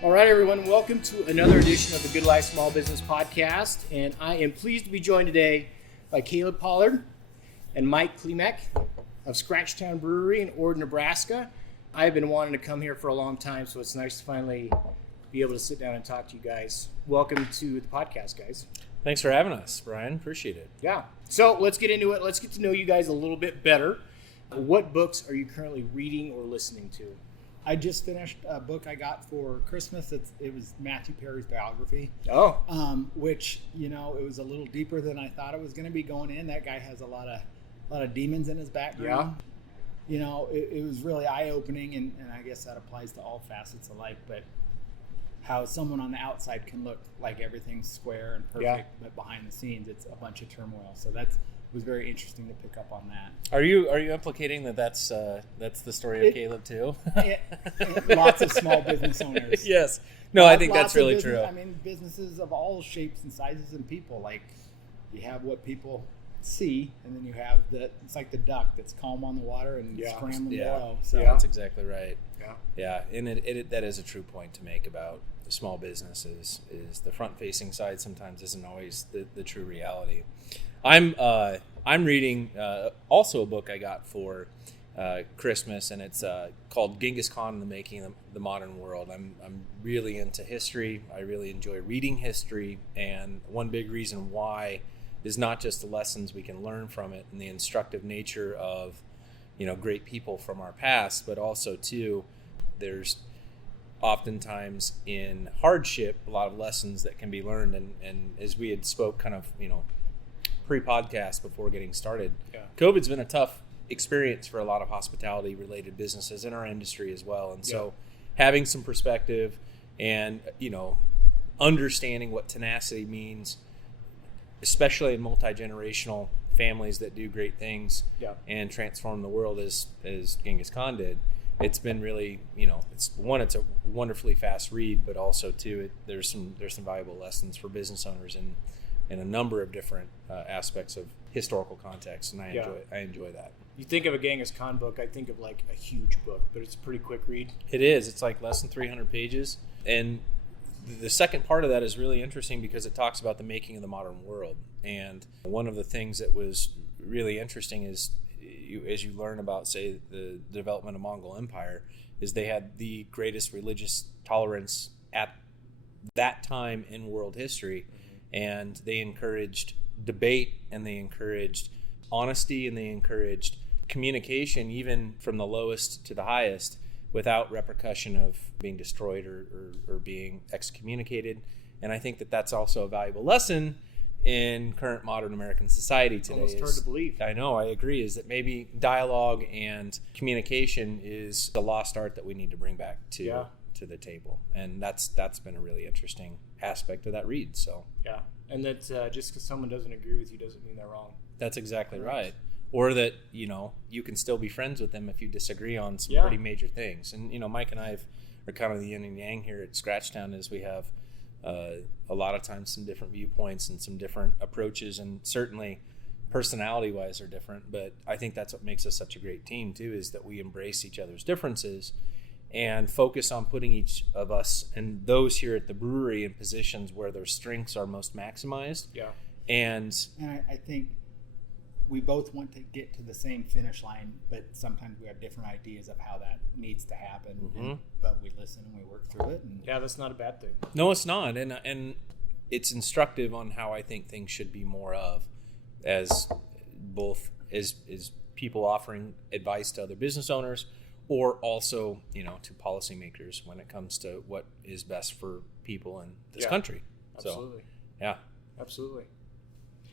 All right, everyone, welcome to another edition of the Good Life Small Business Podcast, and I am pleased to be joined today by Caleb Pollard and Mike Klimek of Scratchtown Brewery in Ord, Nebraska. I've been wanting to come here for a long time, so it's nice to finally be able to sit down and talk to you guys. Welcome to the podcast, guys. Thanks for having us, Brian. Appreciate it. Yeah. So let's get into it. Let's get to know you guys a little bit better. What books are you currently reading or listening to? I just finished a book I got for Christmas. It was Matthew Perry's biography. Oh. Which, you know, it was a little deeper than I thought it was going to be going in. That guy has a lot of demons in his background. Yeah. You know, it was really eye-opening, and I guess that applies to all facets of life, but how someone on the outside can look like everything's square and perfect, but behind the scenes, it's a bunch of turmoil. So it was very interesting to pick up on that. Are you implicating that's the story of Caleb too? Lots of small business owners. Yes. No, I think that's really true. true. I mean, businesses of all shapes and sizes and people. Like, you have what people see, and then you have it's like the duck that's calm on the water and scrambling below. So that's exactly right. Yeah. And that is a true point to make about the small businesses. Is the front-facing side sometimes isn't always the true reality. I'm reading also a book I got for Christmas, and it's called Genghis Khan and the Making of the Modern World. I'm really into history. I really enjoy reading history, and one big reason why is not just the lessons we can learn from it and the instructive nature of, you know, great people from our past, but also too, there's oftentimes in hardship a lot of lessons that can be learned, and as we had spoke kind of, you know, pre-podcast before getting started, COVID's been a tough experience for a lot of hospitality related businesses in our industry as well, and so having some perspective and, you know, understanding what tenacity means, especially in multi-generational families that do great things and transform the world as Genghis Khan did. It's been really, you know, it's a wonderfully fast read, but also too, there's some valuable lessons for business owners in a number of different aspects of historical context, and I enjoy that. You think of a Genghis Khan book, I think of like a huge book, but it's a pretty quick read. It is. It's like less than 300 pages, and the second part of that is really interesting because it talks about the making of the modern world. And one of the things that was really interesting is, as you learn about, say, the development of Mongol Empire, is they had the greatest religious tolerance at that time in world history. And they encouraged debate, and they encouraged honesty, and they encouraged communication, even from the lowest to the highest, without repercussion of being destroyed or being excommunicated. And I think that that's also a valuable lesson in current modern American society today. Almost hard to believe. I know, I agree, is that maybe dialogue and communication is the lost art that we need to bring back to the table. And that's been a really interesting aspect of that read. So and that just because someone doesn't agree with you doesn't mean they're wrong. That's exactly right. Or that, you know, you can still be friends with them if you disagree on some pretty major things. And, you know, Mike and I are kind of the yin and yang here at Scratchtown, is we have a lot of times some different viewpoints and some different approaches, and certainly personality wise are different. But I think that's what makes us such a great team too, is that we embrace each other's differences and focus on putting each of us and those here at the brewery in positions where their strengths are most maximized. And I think we both want to get to the same finish line, but sometimes we have different ideas of how that needs to happen. But we listen and we work through it. And that's not a bad thing. No, it's not. And it's instructive on how I think things should be more of, as both as people offering advice to other business owners, or also, you know, to policymakers when it comes to what is best for people in this country. Absolutely. So, absolutely.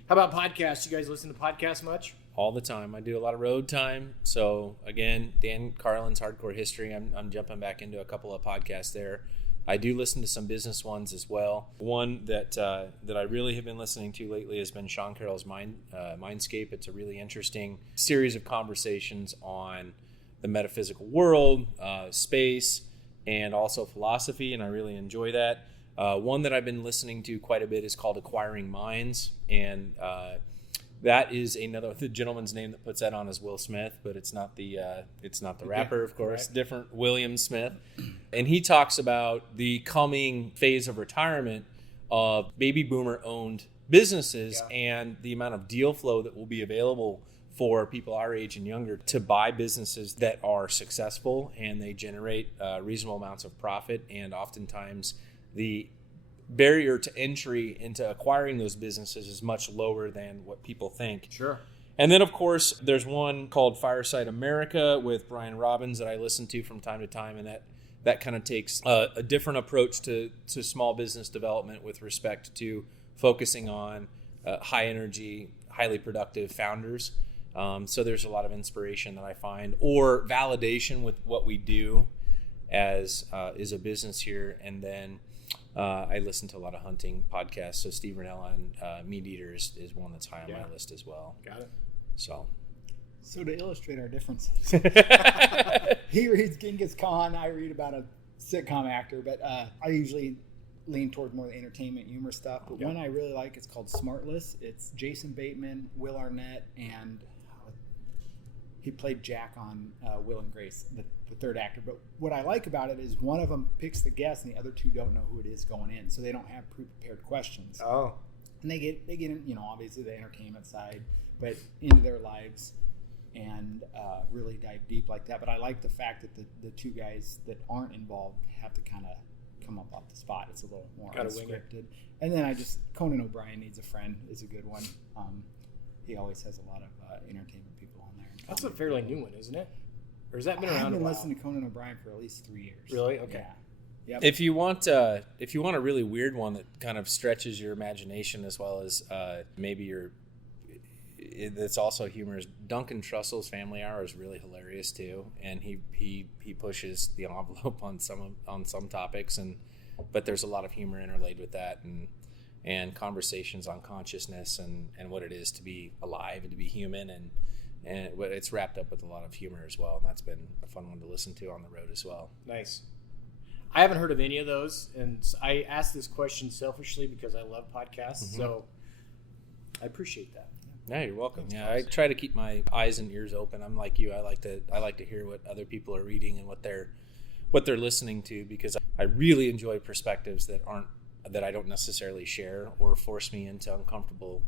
How about podcasts? You guys listen to podcasts much? All the time. I do a lot of road time. So again, Dan Carlin's Hardcore History, I'm jumping back into a couple of podcasts there. I do listen to some business ones as well. One that I really have been listening to lately has been Sean Carroll's Mindscape. It's a really interesting series of conversations on the metaphysical world, space, and also philosophy, and I really enjoy that. One that I've been listening to quite a bit is called Acquiring Minds, and that is the gentleman's name that puts that on is Will Smith, but it's not the rapper, of course, different William Smith. And he talks about the coming phase of retirement of baby boomer owned businesses and the amount of deal flow that will be available for people our age and younger to buy businesses that are successful and they generate reasonable amounts of profit. And oftentimes the barrier to entry into acquiring those businesses is much lower than what people think. Sure. And then, of course, there's one called Fireside America with Brian Robbins that I listen to from time to time, and that kind of takes a different approach to small business development with respect to focusing on high energy, highly productive founders. So there's a lot of inspiration that I find, or validation with what we do as is a business here. And then I listen to a lot of hunting podcasts. So Steve Rinella and Meat Eater is one that's high on my list as well. Got it. So to illustrate our differences, he reads Genghis Khan. I read about a sitcom actor, but I usually lean towards more the entertainment, humor stuff. But one I really like is called Smartless. It's Jason Bateman, Will Arnett, and he played Jack on Will and Grace, the third actor. But what I like about it is one of them picks the guest, and the other two don't know who it is going in, so they don't have pre-prepared questions. Oh, and they get in, obviously the entertainment side, but into their lives and really dive deep like that. But I like the fact that the two guys that aren't involved have to kind of come up off the spot. It's a little more unscripted. And then Conan O'Brien Needs a Friend is a good one. He always has a lot of entertainment people on there. That's a fairly new one, isn't it? Or has that been around? I've been a while? listening to Conan O'Brien for at least 3 years. Really? Okay. Yeah. Yep. if you want a really weird one that kind of stretches your imagination as well as maybe that's also humorous, Duncan Trussell's Family Hour is really hilarious too, and he pushes the envelope on some topics, but there's a lot of humor interlaid with that, and conversations on consciousness and what it is to be alive and to be human, and it's wrapped up with a lot of humor as well, and that's been a fun one to listen to on the road as well. Nice. I haven't heard of any of those, and I asked this question selfishly because I love podcasts, so I appreciate that. Yeah, you're welcome. That's Yeah, awesome. I try to keep my eyes and ears open. I'm like you. I like to hear what other people are reading and what they're listening to, because I really enjoy perspectives that I don't necessarily share or force me into uncomfortable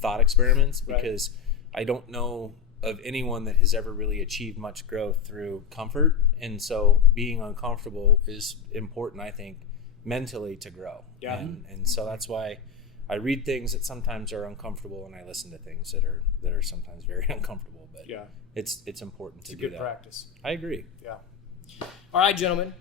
thought experiments, because I don't know of anyone that has ever really achieved much growth through comfort, and so being uncomfortable is important, I think, mentally to grow. Yeah. And so that's why I read things that sometimes are uncomfortable, and I listen to things that are sometimes very uncomfortable. But it's important to do that. It's a good practice. I agree. Yeah. All right, gentlemen.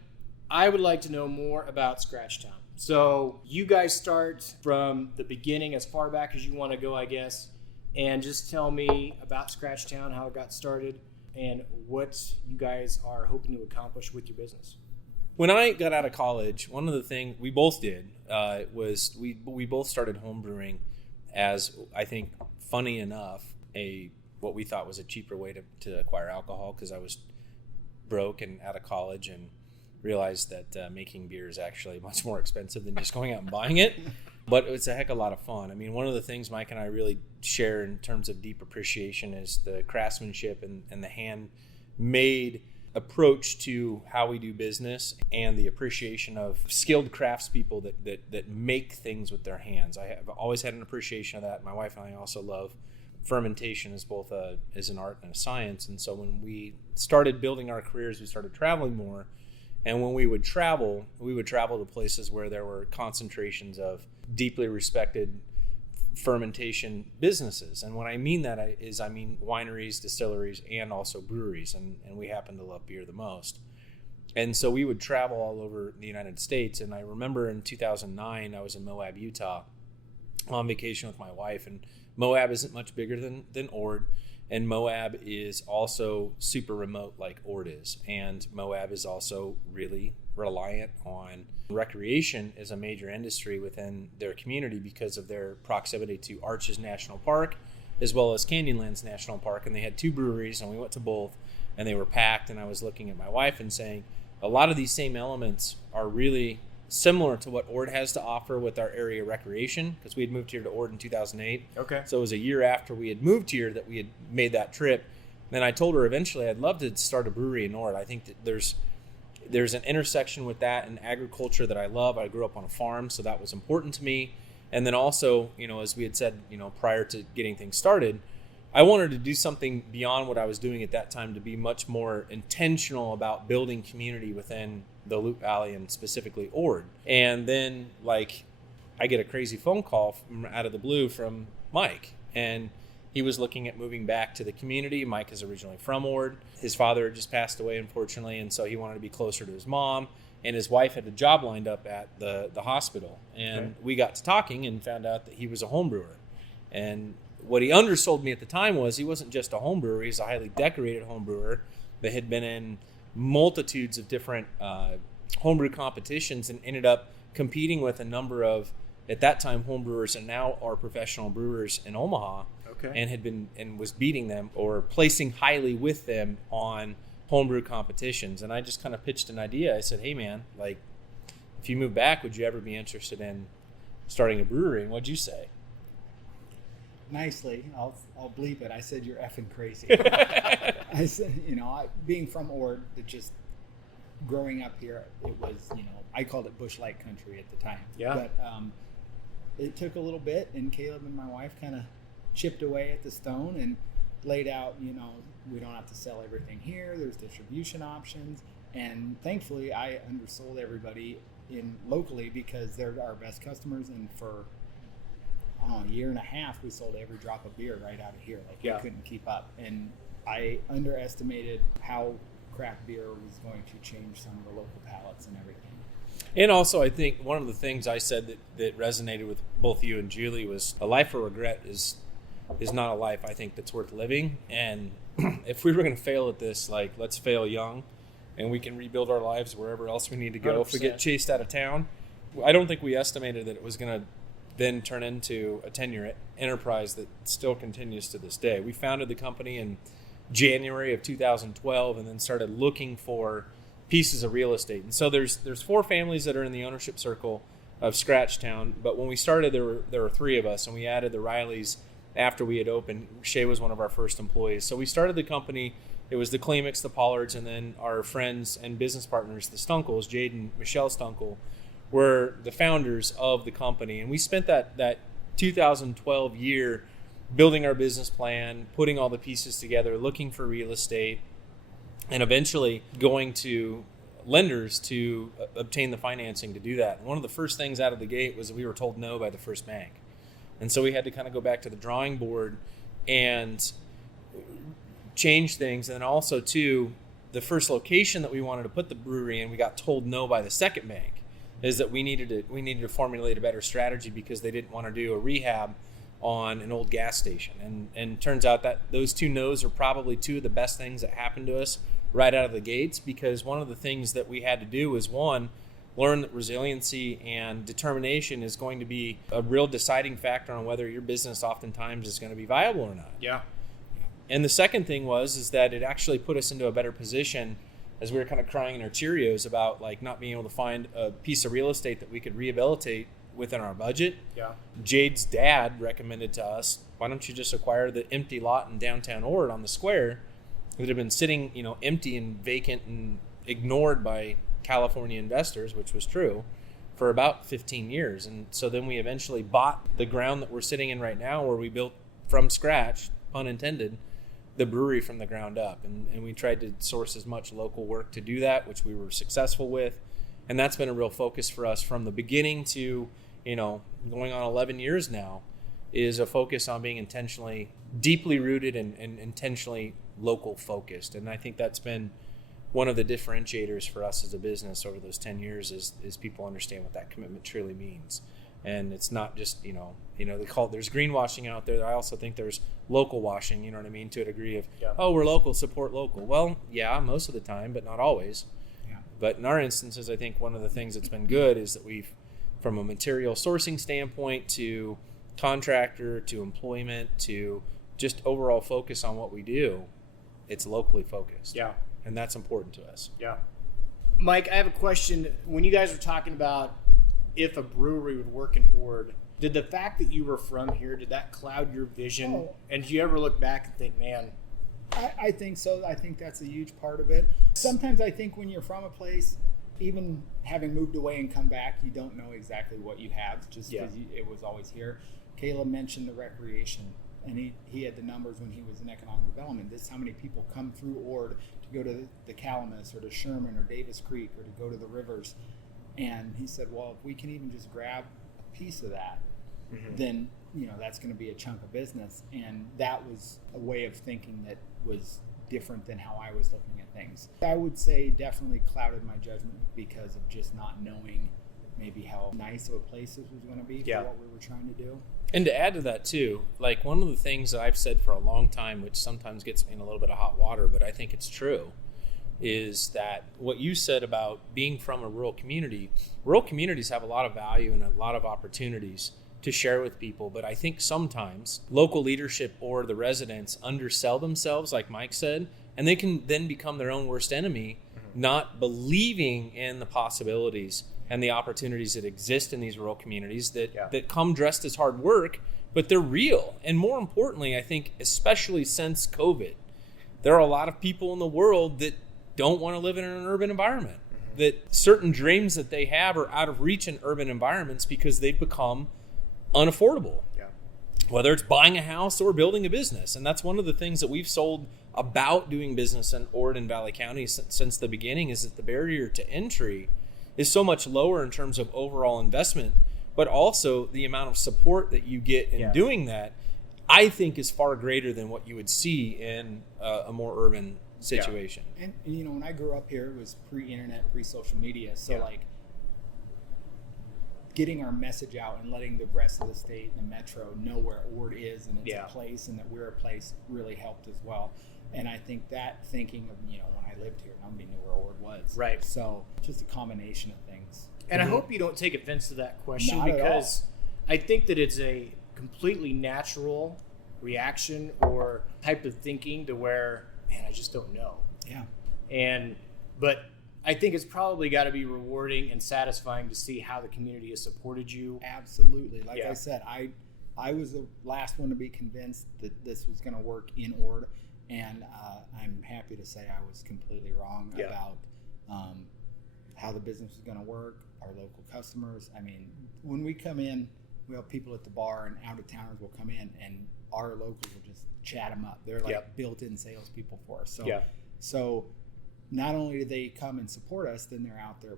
I would like to know more about Scratchtown. So you guys start from the beginning, as far back as you want to go, I guess, and just tell me about Scratchtown, how it got started, and what you guys are hoping to accomplish with your business. When I got out of college, one of the things we both did was we both started home brewing as, I think, funny enough, what we thought was a cheaper way to acquire alcohol, because I was broke and out of college and realized that making beer is actually much more expensive than just going out and buying it. But it's a heck of a lot of fun. I mean, one of the things Mike and I really share in terms of deep appreciation is the craftsmanship and the handmade approach to how we do business, and the appreciation of skilled craftspeople that make things with their hands. I have always had an appreciation of that. My wife and I also love fermentation as both as an art and a science. And so when we started building our careers, we started traveling more. And when we would travel to places where there were concentrations of deeply respected fermentation businesses. And when I mean that I mean wineries, distilleries, and also breweries. And we happen to love beer the most. And so we would travel all over the United States. And I remember in 2009, I was in Moab, Utah on vacation with my wife. And Moab isn't much bigger than Ord. And Moab is also super remote like Ord is. And Moab is also really reliant on recreation as a major industry within their community because of their proximity to Arches National Park as well as Canyonlands National Park. And they had two breweries, and we went to both, and they were packed. And I was looking at my wife and saying, a lot of these same elements are really similar to what Ord has to offer with our area recreation, because we had moved here to Ord in 2008. Okay. So it was a year after we had moved here that we had made that trip. Then I told her eventually I'd love to start a brewery in Ord. I think that there's an intersection with that and agriculture that I love. I grew up on a farm, so that was important to me. And then also, as we had said, prior to getting things started, I wanted to do something beyond what I was doing at that time to be much more intentional about building community within the Loup Valley and specifically Ord. And then I get a crazy phone call out of the blue from Mike, and he was looking at moving back to the community. Mike is originally from Ord. His father had just passed away, unfortunately, and so he wanted to be closer to his mom. And his wife had a job lined up at the hospital. And we got to talking and found out that he was a home brewer. And what he undersold me at the time was he wasn't just a home brewer. He's a highly decorated home brewer that had been in multitudes of different homebrew competitions and ended up competing with a number of, at that time, home brewers and now are professional brewers in Omaha. And was beating them or placing highly with them on homebrew competitions. And I just kind of pitched an idea. I said, hey man, if you move back, would you ever be interested in starting a brewery? And what'd you say? Nicely, I'll bleep it. I said, you're effing crazy. I said, being from Ord, just growing up here, it was, I called it bush light country at the time. Yeah. But it took a little bit, and Caleb and my wife kind of chipped away at the stone and laid out, we don't have to sell everything here. There's distribution options. And thankfully, I undersold everybody locally because they're our best customers. And for, a year and a half, we sold every drop of beer right out of here. We couldn't keep up. And I underestimated how craft beer was going to change some of the local palates and everything. And also, I think one of the things I said that resonated with both you and Julie was a life of regret is not a life, I think, that's worth living. And if we were going to fail at this, let's fail young, and we can rebuild our lives wherever else we need to go. 100%. If we get chased out of town, I don't think we estimated that it was going to then turn into a 10-year enterprise that still continues to this day. We founded the company in January of 2012 and then started looking for pieces of real estate. And so there's 4 families that are in the ownership circle of Scratchtown, but when we started, there were 3 of us, and we added the Rileys after we had opened. Shay was one of our first employees. So we started the company. It was the Klimeks, the Pollards, and then our friends and business partners, the Stunkles, Jade and Michelle Stunkel, were the founders of the company. And we spent that 2012 year building our business plan, putting all the pieces together, looking for real estate, and eventually going to lenders to obtain the financing to do that. And one of the first things out of the gate was that we were told no by the first bank. And so we had to kind of go back to the drawing board and change things. And then also, too, the first location that we wanted to put the brewery in, we got told no by the second bank, is that we needed to formulate a better strategy because they didn't want to do a rehab on an old gas station. And turns out that those 2 no's are probably 2 of the best things that happened to us right out of the gates, because one of the things that we had to do was, one, learn that resiliency and determination is going to be a real deciding factor on whether your business oftentimes is going to be viable or not. Yeah. And the second thing is that it actually put us into a better position as we were kind of crying in our Cheerios about not being able to find a piece of real estate that we could rehabilitate within our budget. Yeah. Jade's dad recommended to us, why don't you just acquire the empty lot in downtown Ord on the square that had been sitting, empty and vacant and ignored by California investors, which was true, for about 15 years. And so then we eventually bought the ground that we're sitting in right now, where we built from scratch, pun intended, the brewery from the ground up. And we tried to source as much local work to do that, which we were successful with. And that's been a real focus for us from the beginning to, going on 11 years now, is a focus on being intentionally deeply rooted and intentionally local focused. And I think that's been one of the differentiators for us as a business over those 10 years is people understand what that commitment truly means. And it's not just, they call it, there's greenwashing out there. I also think there's local washing, you know what I mean, to a degree of, we're local, support local. Well, yeah, most of the time, but not always. Yeah. But in our instances, I think one of the things that's been good is that we've, from a material sourcing standpoint to contractor to employment to just overall focus on what we do, it's locally focused. Yeah. And that's important to us. Yeah. Mike, I have a question. When you guys were talking about if a brewery would work in Ord, did the fact that you were from here, did that cloud your vision? And did you ever look back and think, man, I think so. I think that's a huge part of it. Sometimes I think when you're from a place, even having moved away and come back, you don't know exactly what you have just because it was always here. Caleb mentioned the recreation, and he had the numbers when he was in economic development. This is how many people come through Ord to go to the Calamus or to Sherman or Davis Creek or to go to the rivers. And he said, well, if we can even just grab a piece of that, then that's going to be a chunk of business. And that was a way of thinking that was different than how I was looking at things. I would say definitely clouded my judgment because of just not knowing maybe how nice of a place this was going to be for what we were trying to do. And to add to that too, like one of the things that I've said for a long time, which sometimes gets me in a little bit of hot water, but I think it's true, is that what you said about being from a rural communities have a lot of value and a lot of opportunities to share with people. But I think sometimes local leadership or the residents undersell themselves, like Mike said, and they can then become their own worst enemy, not believing in the possibilities and the opportunities that exist in these rural communities that come dressed as hard work, but they're real. And more importantly, I think, especially since COVID, there are a lot of people in the world that don't want to live in an urban environment, that certain dreams that they have are out of reach in urban environments because they've become unaffordable, whether it's buying a house or building a business. And that's one of the things that we've sold about doing business in Ord and Valley County since the beginning, is that the barrier to entry is so much lower in terms of overall investment, but also the amount of support that you get in doing that, I think, is far greater than what you would see in a more urban situation. And when I grew up here, it was pre-internet, pre-social media, so like getting our message out and letting the rest of the state and the metro know where Ord is and it's a place and that we're a place really helped as well. And I think that thinking of, when I lived here, nobody knew where Ord was. Right. So just a combination of things. And I hope you don't take offense to that question, Not because I think that it's a completely natural reaction or type of thinking to where, man, I just don't know. Yeah. But I think it's probably got to be rewarding and satisfying to see how the community has supported you. Absolutely. Like I said, I was the last one to be convinced that this was going to work in Ord, and I'm happy to say I was completely wrong about how the business was going to work, our local customers. I mean, when we come in, we have people at the bar and out-of-towners will come in, and our locals will just chat them up. They're like built-in salespeople for us. So not only do they come and support us, then they're out there,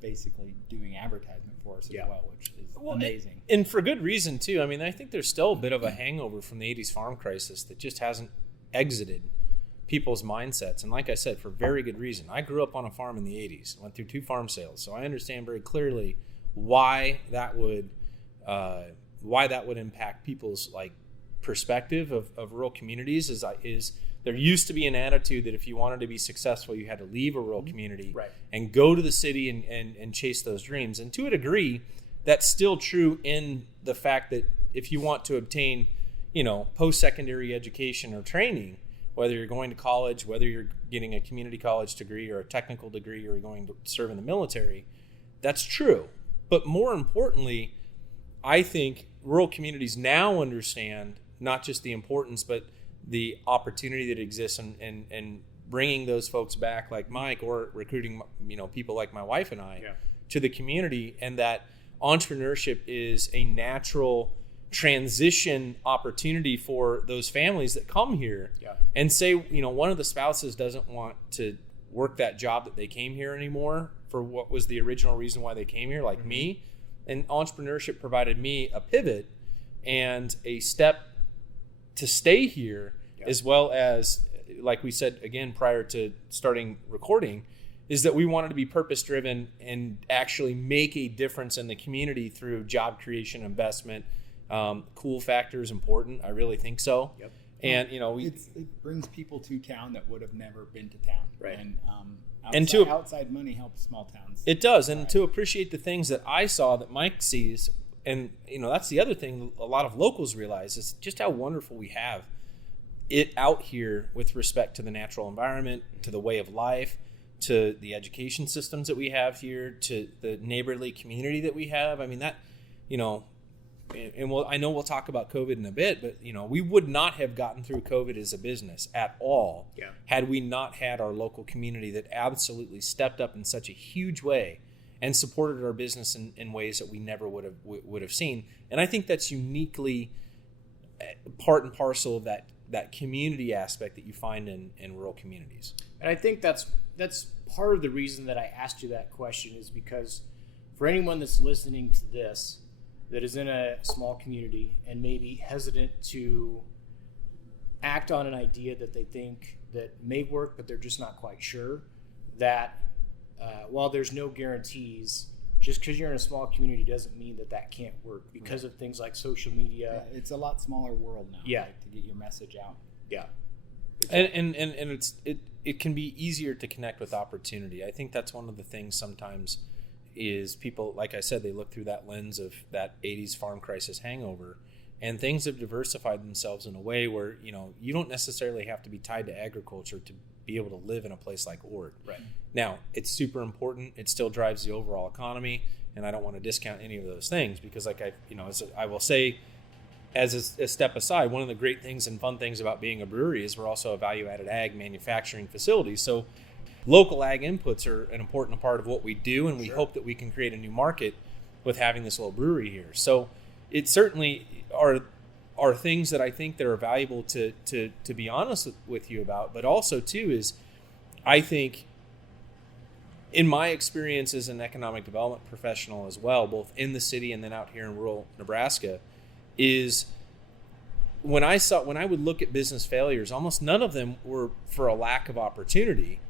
basically doing advertisement for us as well, which is amazing. And for good reason, too. I mean, I think there's still a bit of a hangover from the 80s farm crisis that just hasn't exited people's mindsets. And like I said, for very good reason. I grew up on a farm in the 80s, went through 2 farm sales, so I understand very clearly why that would impact people's perspective of rural communities. Is there used to be an attitude that if you wanted to be successful, you had to leave a rural community and go to the city and chase those dreams. And to a degree, that's still true in the fact that if you want to obtain, post-secondary education or training, whether you're going to college, whether you're getting a community college degree or a technical degree, or you're going to serve in the military, that's true. But more importantly, I think rural communities now understand not just the importance, but the opportunity that exists and bringing those folks back like Mike, or recruiting, people like my wife and I to the community, and that entrepreneurship is a natural transition opportunity for those families that come here and say, one of the spouses doesn't want to work that job that they came here anymore for what was the original reason why they came here, like me. And entrepreneurship provided me a pivot and a step to stay here, as well as, like we said again prior to starting recording, is that we wanted to be purpose-driven and actually make a difference in the community through job creation, investment. Cool factor is important. I really think so. And it brings people to town that would have never been to town. Right. And outside money helps small towns. It does, and to appreciate the things that I saw that Mike sees, and that's the other thing a lot of locals realize, is just how wonderful we have it out here with respect to the natural environment, to the way of life, to the education systems that we have here, to the neighborly community that we have. I mean, that, and I know we'll talk about COVID in a bit, but we would not have gotten through COVID as a business at all had we not had our local community that absolutely stepped up in such a huge way and supported our business in ways that we never would have seen. And I think that's uniquely part and parcel of that community aspect that you find in rural communities. And I think that's part of the reason that I asked you that question, is because for anyone that's listening to this that is in a small community and maybe hesitant to act on an idea that they think that may work, but they're just not quite sure, that while there's no guarantees, just because you're in a small community doesn't mean that can't work because of things like social media. Yeah, it's a lot smaller world now. Yeah. To get your message out. Yeah. And it can be easier to connect with opportunity. I think that's one of the things sometimes is people, like I said, they look through that lens of that 80s farm crisis hangover, and things have diversified themselves in a way where, you don't necessarily have to be tied to agriculture to be able to live in a place like Ord. Right. Now, it's super important. It still drives the overall economy, and I don't want to discount any of those things because, as I will say, as a step aside, one of the great things and fun things about being a brewery is we're also a value-added ag manufacturing facility. So local ag inputs are an important part of what we do, and we hope that we can create a new market with having this little brewery here. So it certainly are things that I think that are valuable to be honest with you about, but also too is I think in my experience as an economic development professional as well, both in the city and then out here in rural Nebraska, is when I would look at business failures, almost none of them were for a lack of opportunity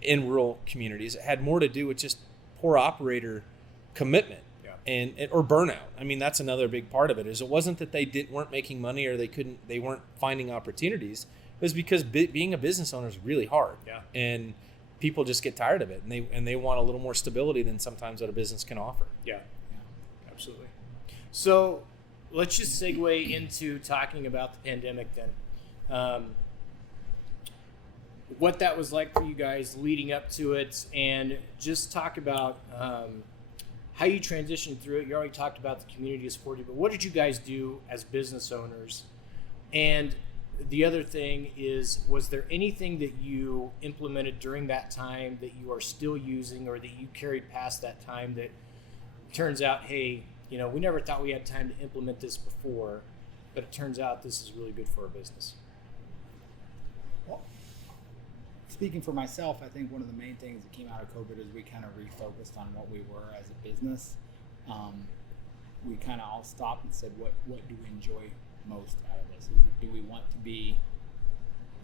in rural communities. It had more to do with just poor operator commitment or burnout. I mean, that's another big part of it. Is it wasn't that they weren't making money or they weren't finding opportunities. It was because being a business owner is really hard. Yeah. And people just get tired of it, and they want a little more stability than sometimes what a business can offer. Yeah. Absolutely. So let's just segue into talking about the pandemic then. What that was like for you guys leading up to it, and just talk about how you transitioned through it. You already talked about the community as supported, but what did you guys do as business owners? And the other thing is, was there anything that you implemented during that time that you are still using or that you carried past that time that turns out, hey, we never thought we had time to implement this before, but it turns out this is really good for our business? Well, speaking for myself, I think one of the main things that came out of COVID is we kind of refocused on what we were as a business. We kind of all stopped and said, what do we enjoy most out of this? Do we want to be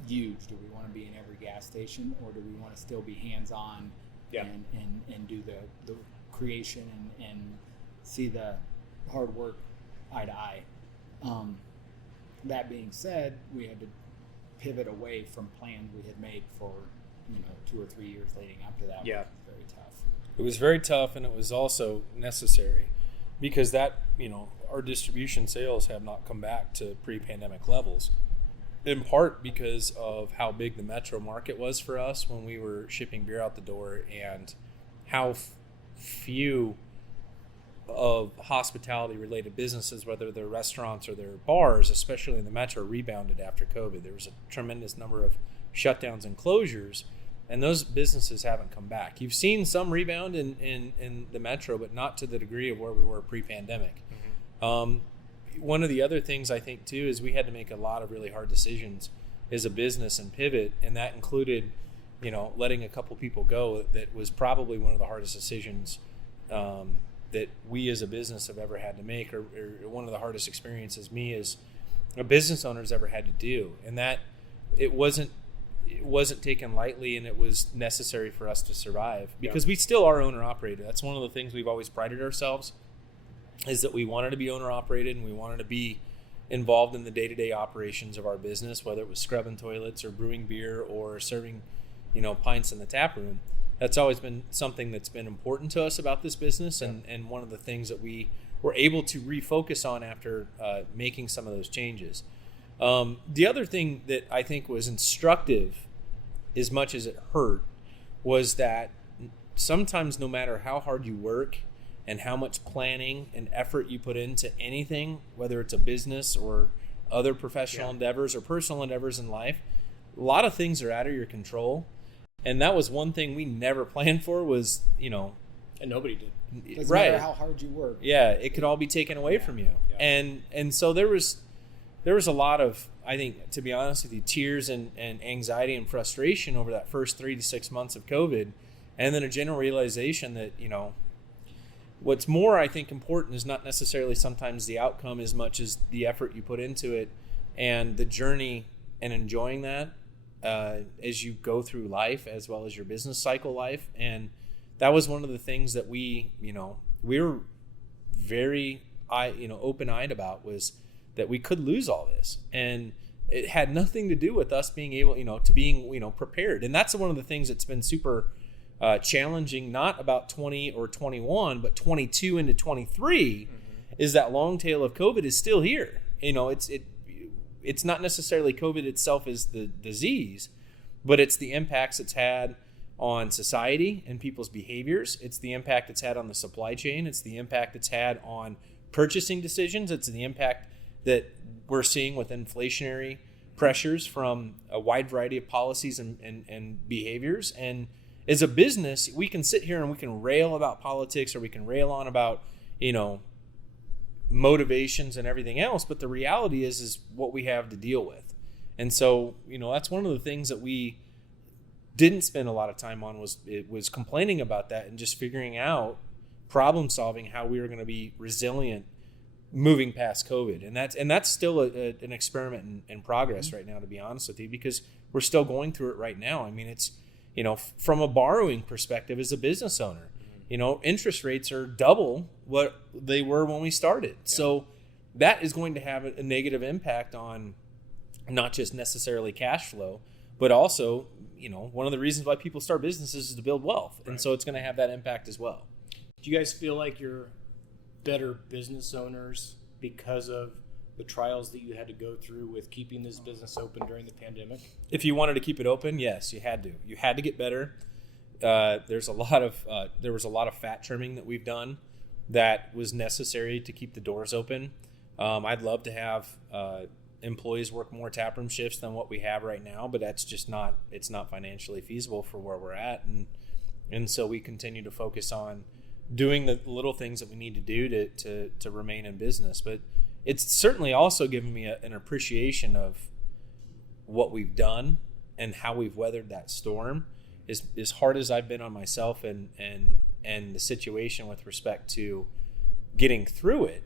huge? Do we want to be in every gas station, or do we want to still be hands-on and do the creation and see the hard work eye to eye? That being said, we had to pivot away from plans we had made for 2 or 3 years leading up to that. Yeah. Which was very tough. It was very tough, and it was also necessary because that our distribution sales have not come back to pre-pandemic levels, in part because of how big the metro market was for us when we were shipping beer out the door, and how few of hospitality related businesses, whether they're restaurants or they're bars, especially in the metro, rebounded after COVID. There was a tremendous number of shutdowns and closures, and those businesses haven't come back. You've seen some rebound in the metro, but not to the degree of where we were pre-pandemic. Mm-hmm. One of the other things I think too is we had to make a lot of really hard decisions as a business and pivot, and that included letting a couple people go. That was probably one of the hardest decisions that we as a business have ever had to make, or one of the hardest experiences me as a business owner has ever had to do. And that it wasn't taken lightly, and it was necessary for us to survive because we still are owner operated. That's one of the things we've always prided ourselves, is that we wanted to be owner operated, and we wanted to be involved in the day-to-day operations of our business, whether it was scrubbing toilets or brewing beer or serving, pints in the tap room. That's always been something that's been important to us about this business, and one of the things that we were able to refocus on after making some of those changes. The other thing that I think was instructive, as much as it hurt, was that sometimes no matter how hard you work and how much planning and effort you put into anything, whether it's a business or other professional endeavors or personal endeavors in life, a lot of things are out of your control. And that was one thing we never planned for was, and nobody did. Doesn't matter how hard you work. Yeah, it could all be taken away from you. Yeah. And so there was a lot of, I think, to be honest with you, tears and anxiety and frustration over that first 3 to 6 months of COVID. And then a general realization that, what's more, I think, important is not necessarily sometimes the outcome as much as the effort you put into it and the journey and enjoying that as you go through life as well as your business cycle life. And that was one of the things that we were very open-eyed about, was that we could lose all this. And it had nothing to do with us being able, to being, prepared. And that's one of the things that's been super challenging, not about 20 or 21, but 22 into 23, is that long tail of COVID is still here. It's not necessarily COVID itself is the disease, but it's the impacts it's had on society and people's behaviors. It's the impact it's had on the supply chain. It's the impact it's had on purchasing decisions. It's the impact that we're seeing with inflationary pressures from a wide variety of policies and behaviors. And as a business, we can sit here and we can rail about politics, or we can rail on about, motivations and everything else. But the reality is what we have to deal with. And so, that's one of the things that we didn't spend a lot of time on was complaining about that and just figuring out, problem solving, how we were going to be resilient moving past COVID. And that's still an experiment in progress right now, to be honest with you, because we're still going through it right now. I mean, it's, from a borrowing perspective as a business owner, interest rates are double what they were when we started. Yeah. So that is going to have a negative impact on not just necessarily cash flow, but also, one of the reasons why people start businesses is to build wealth. Right. And so it's going to have that impact as well. Do you guys feel like you're better business owners because of the trials that you had to go through with keeping this business open during the pandemic? If you wanted to keep it open, yes, you had to. You had to get better. There was a lot of fat trimming that we've done that was necessary to keep the doors open. I'd love to have employees work more taproom shifts than what we have right now, but that's just not financially feasible for where we're at. And so we continue to focus on doing the little things that we need to do to remain in business. But it's certainly also given me an appreciation of what we've done and how we've weathered that storm. As hard as I've been on myself and the situation with respect to getting through it,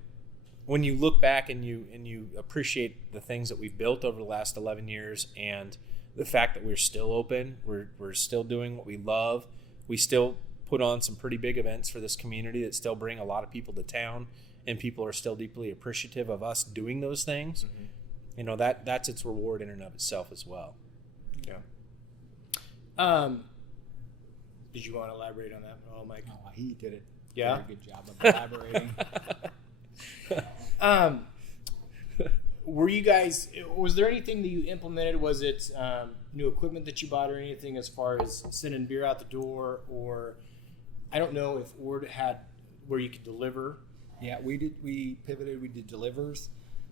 when you look back and you appreciate the things that we've built over the last 11 years and the fact that we're still open, we're still doing what we love, we still put on some pretty big events for this community that still bring a lot of people to town, and people are still deeply appreciative of us doing those things. That's its reward in and of itself as well. Yeah. Did you want to elaborate on that at all, Mike? Oh, he did it. Yeah. Very good job of elaborating. Was there anything that you implemented? Was it new equipment that you bought or anything as far as sending beer out the door? Or I don't know if Ord had where you could deliver. Yeah, we did. We pivoted. We did delivers,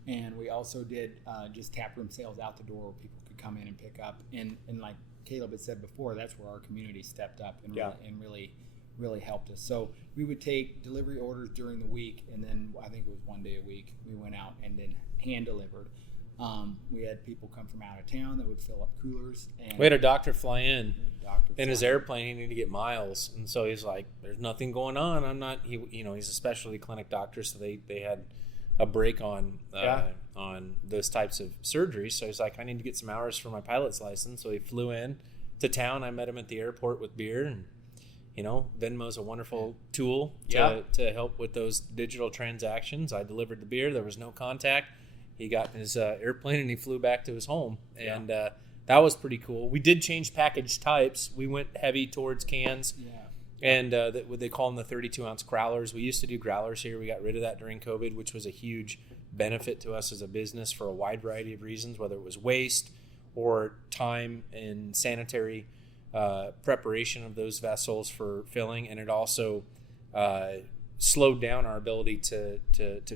and we also did just taproom sales out the door where people could come in and pick up. And like Caleb had said before, that's where our community stepped up and really helped us. So we would take delivery orders during the week, and then I think it was one day a week we went out and then hand delivered. We had people come from out of town that would fill up coolers. And we had a doctor fly in. His airplane, he needed to get miles, and so he's like, "There's nothing going on. I'm not." He's a specialty clinic doctor, so they had a break on those types of surgeries. So he's like, "I need to get some hours for my pilot's license." So he flew in to town. I met him at the airport with beer, and Venmo's a wonderful tool to help with those digital transactions. I delivered the beer. There was no contact. He got in his airplane and he flew back to his home, and that was pretty cool. We did change package types. We went heavy towards cans, and they call them the 32-ounce growlers. We used to do growlers here. We got rid of that during COVID, which was a huge benefit to us as a business for a wide variety of reasons, whether it was waste or time and sanitary preparation of those vessels for filling, and it also slowed down our ability to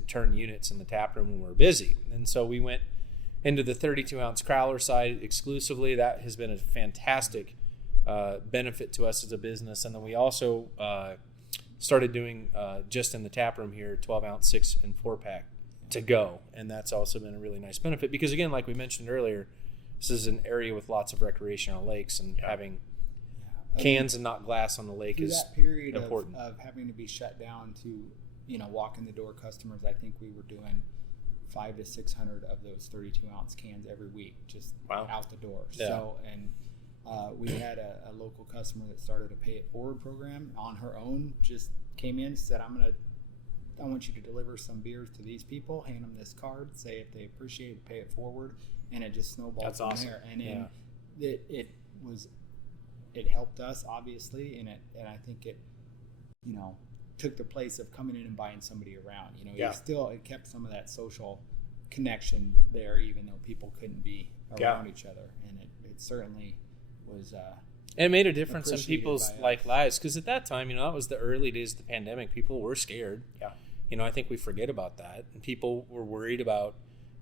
turn units in the tap room when we're busy. And so we went into the 32-ounce crowler side exclusively. That has been a fantastic benefit to us as a business. And then we also started doing just in the tap room here 12-ounce 6 and 4-pack to go, and that's also been a really nice benefit because, again, like we mentioned earlier, this is an area with lots of recreational lakes, and having cans and not glass on the lake is that period important. Of having to be shut down to walk in the door customers. I think we were doing 500 to 600 of those 32-ounce cans every week, just out the door. Yeah. So, and we had a local customer that started a pay it forward program on her own. Just came in, said, I want you to deliver some beers to these people, hand them this card, say if they appreciate it, pay it forward, and it just snowballed That's from awesome. there. And then it helped us, obviously, and I think it took the place of coming in and buying somebody around. It kept some of that social connection there, even though people couldn't be around each other, and it certainly was. And it made a difference in people's lives, because at that time, that was the early days of the pandemic. People were scared. Yeah. I think we forget about that, and people were worried about,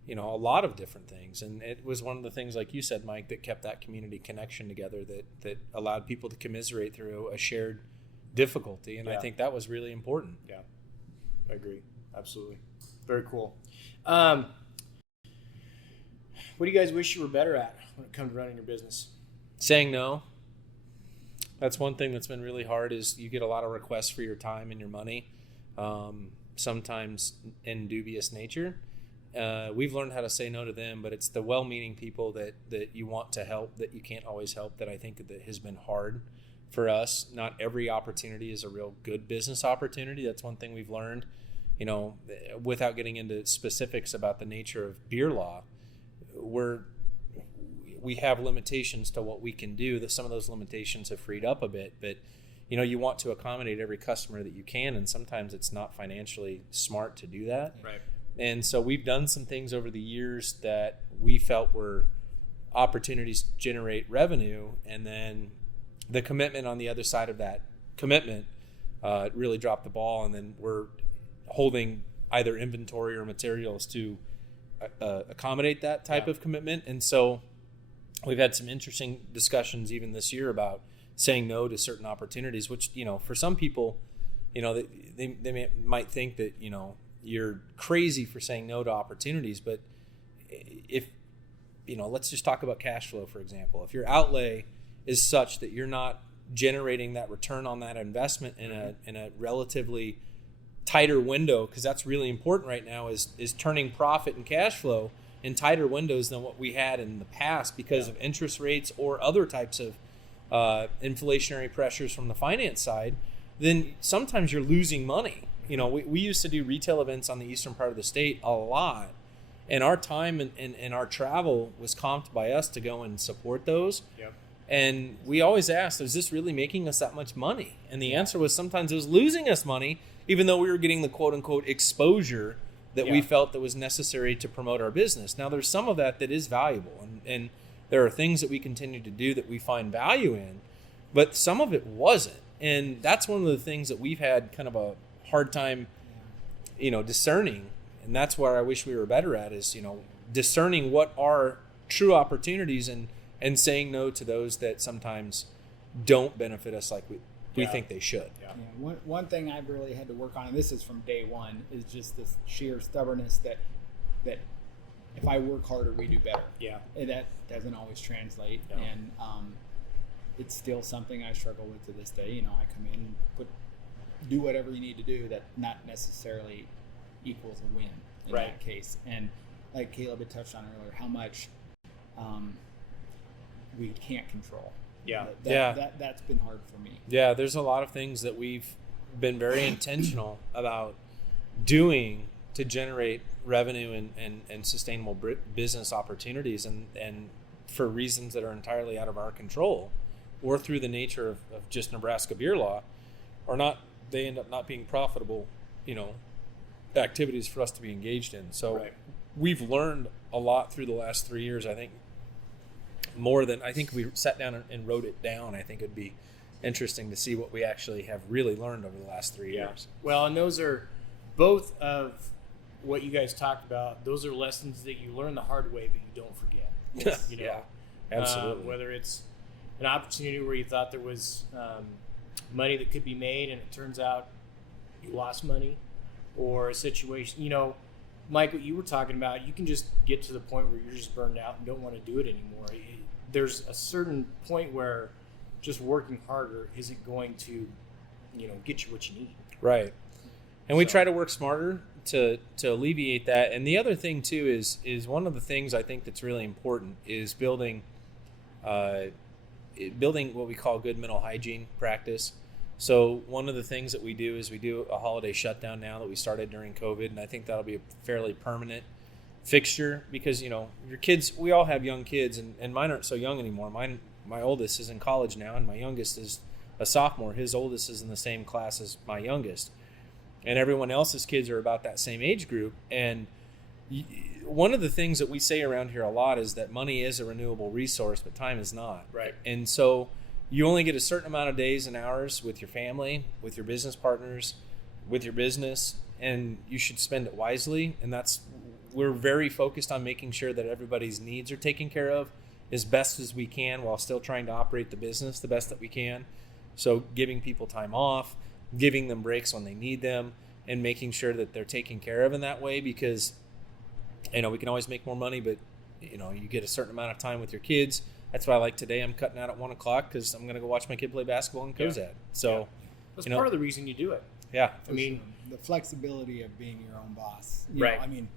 a lot of different things. And it was one of the things, like you said, Mike, that kept that community connection together, that allowed people to commiserate through a shared difficulty. And I think that was really important. Yeah, I agree. Absolutely. Very cool. What do you guys wish you were better at when it comes to running your business? Saying no. That's one thing that's been really hard, is you get a lot of requests for your time and your money, sometimes in dubious nature. We've learned how to say no to them, but it's the well-meaning people that you want to help that you can't always help, that I think that has been hard for us. Not every opportunity is a real good business opportunity. That's one thing we've learned, without getting into specifics about the nature of beer law. We have limitations to what we can do. That some of those limitations have freed up a bit, but you want to accommodate every customer that you can, and sometimes it's not financially smart to do that. Right. And so we've done some things over the years that we felt were opportunities to generate revenue, and then the commitment on the other side of that commitment really dropped the ball, and then we're holding either inventory or materials to accommodate that type of commitment. And so we've had some interesting discussions even this year about saying no to certain opportunities, which, for some people, they might think that, you're crazy for saying no to opportunities. But if, let's just talk about cash flow, for example. If your outlay is such that you're not generating that return on that investment in a relatively tighter window, because that's really important right now, is turning profit and cash flow in tighter windows than what we had in the past because of interest rates or other types of inflationary pressures from the finance side, then sometimes you're losing money. We used to do retail events on the eastern part of the state a lot, and our time and our travel was comped by us to go and support those. Yep. And we always asked, is this really making us that much money? And the answer was sometimes it was losing us money, even though we were getting the quote-unquote exposure that we felt that was necessary to promote our business. Now, there's some of that is valuable, and there are things that we continue to do that we find value in, but some of it wasn't. And that's one of the things that we've had kind of a hard time, discerning. And that's where I wish we were better at, is, discerning what are true opportunities and saying no to those that sometimes don't benefit us like we think they should. Yeah. One thing I've really had to work on, and this is from day one, is just this sheer stubbornness that if I work harder, we do better. Yeah. And that doesn't always translate. No. And it's still something I struggle with to this day. I come in and do whatever you need to do, that not necessarily equals a win in that case. And like Caleb had touched on earlier, how much we can't control. Yeah. That's been hard for me. Yeah, there's a lot of things that we've been very intentional about doing to generate revenue and sustainable business opportunities, and for reasons that are entirely out of our control, or through the nature of just Nebraska beer law, they end up not being profitable, activities for us to be engaged in. So we've learned a lot through the last 3 years. I think more than, I think we sat down and wrote it down. I think it'd be interesting to see what we actually have really learned over the last 3 years. Well, and those are both of what you guys talked about. Those are lessons that you learn the hard way, but you don't forget. You know? Yeah, absolutely. Whether it's an opportunity where you thought there was money that could be made and it turns out you lost money, or a situation, you know, Mike, what you were talking about, you can just get to the point where you're just burned out and don't want to do it anymore. There's a certain point where just working harder isn't going to, you know, get you what you need. Right. And we try to work smarter to alleviate that. And the other thing too is one of the things I think that's really important is building what we call good mental hygiene practice. So one of the things that we do is we do a holiday shutdown now that we started during COVID, and I think that'll be a fairly permanent fixture because, you know, your kids, we all have young kids, and mine aren't so young anymore. My oldest is in college now, and my youngest is a sophomore. His oldest is in the same class as my youngest. And everyone else's kids are about that same age group. And one of the things that we say around here a lot is that money is a renewable resource, but time is not. Right. And so you only get a certain amount of days and hours with your family, with your business partners, with your business, and you should spend it wisely. And we're very focused on making sure that everybody's needs are taken care of as best as we can while still trying to operate the business the best that we can. So giving people time off, giving them breaks when they need them, and making sure that they're taken care of in that way, because, you know, we can always make more money, but, you know, you get a certain amount of time with your kids. That's why, like today, I'm cutting out at 1 o'clock because I'm going to go watch my kid play basketball in Cozad. So that's part of the reason you do it. Yeah. I mean, the flexibility of being your own boss. Right. I mean,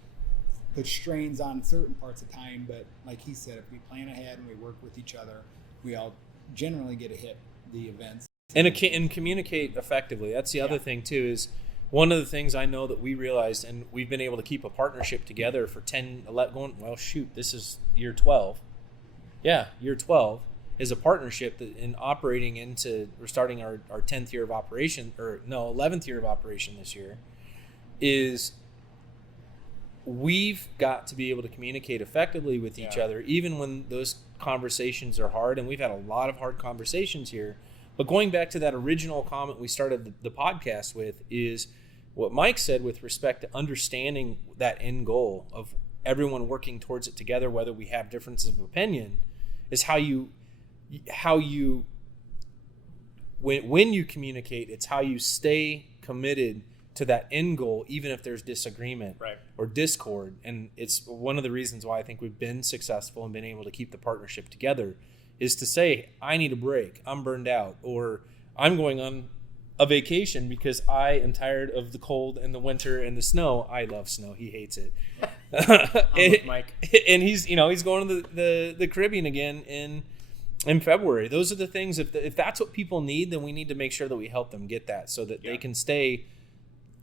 put strains on certain parts of time, but like he said, if we plan ahead and we work with each other, we all generally get to hit the events. And communicate effectively. That's the other thing, too, is one of the things I know that we realized, and we've been able to keep a partnership together for 10, 11, this is year 12. Yeah, year 12 is a partnership that we're starting our 10th year of operation, 11th year of operation this year, is we've got to be able to communicate effectively with each other, even when those conversations are hard. And we've had a lot of hard conversations here. But going back to that original comment we started the podcast with is what Mike said with respect to understanding that end goal of everyone working towards it together, whether we have differences of opinion, is how you when you communicate, it's how you stay committed to that end goal, even if there's disagreement or discord. And it's one of the reasons why I think we've been successful and been able to keep the partnership together is to say, I need a break, I'm burned out, or I'm going on a vacation because I am tired of the cold and the winter and the snow. I love snow. He hates it. I'm with Mike. And he's going to the Caribbean again in February. Those are the things. If that's what people need, then we need to make sure that we help them get that so that they can stay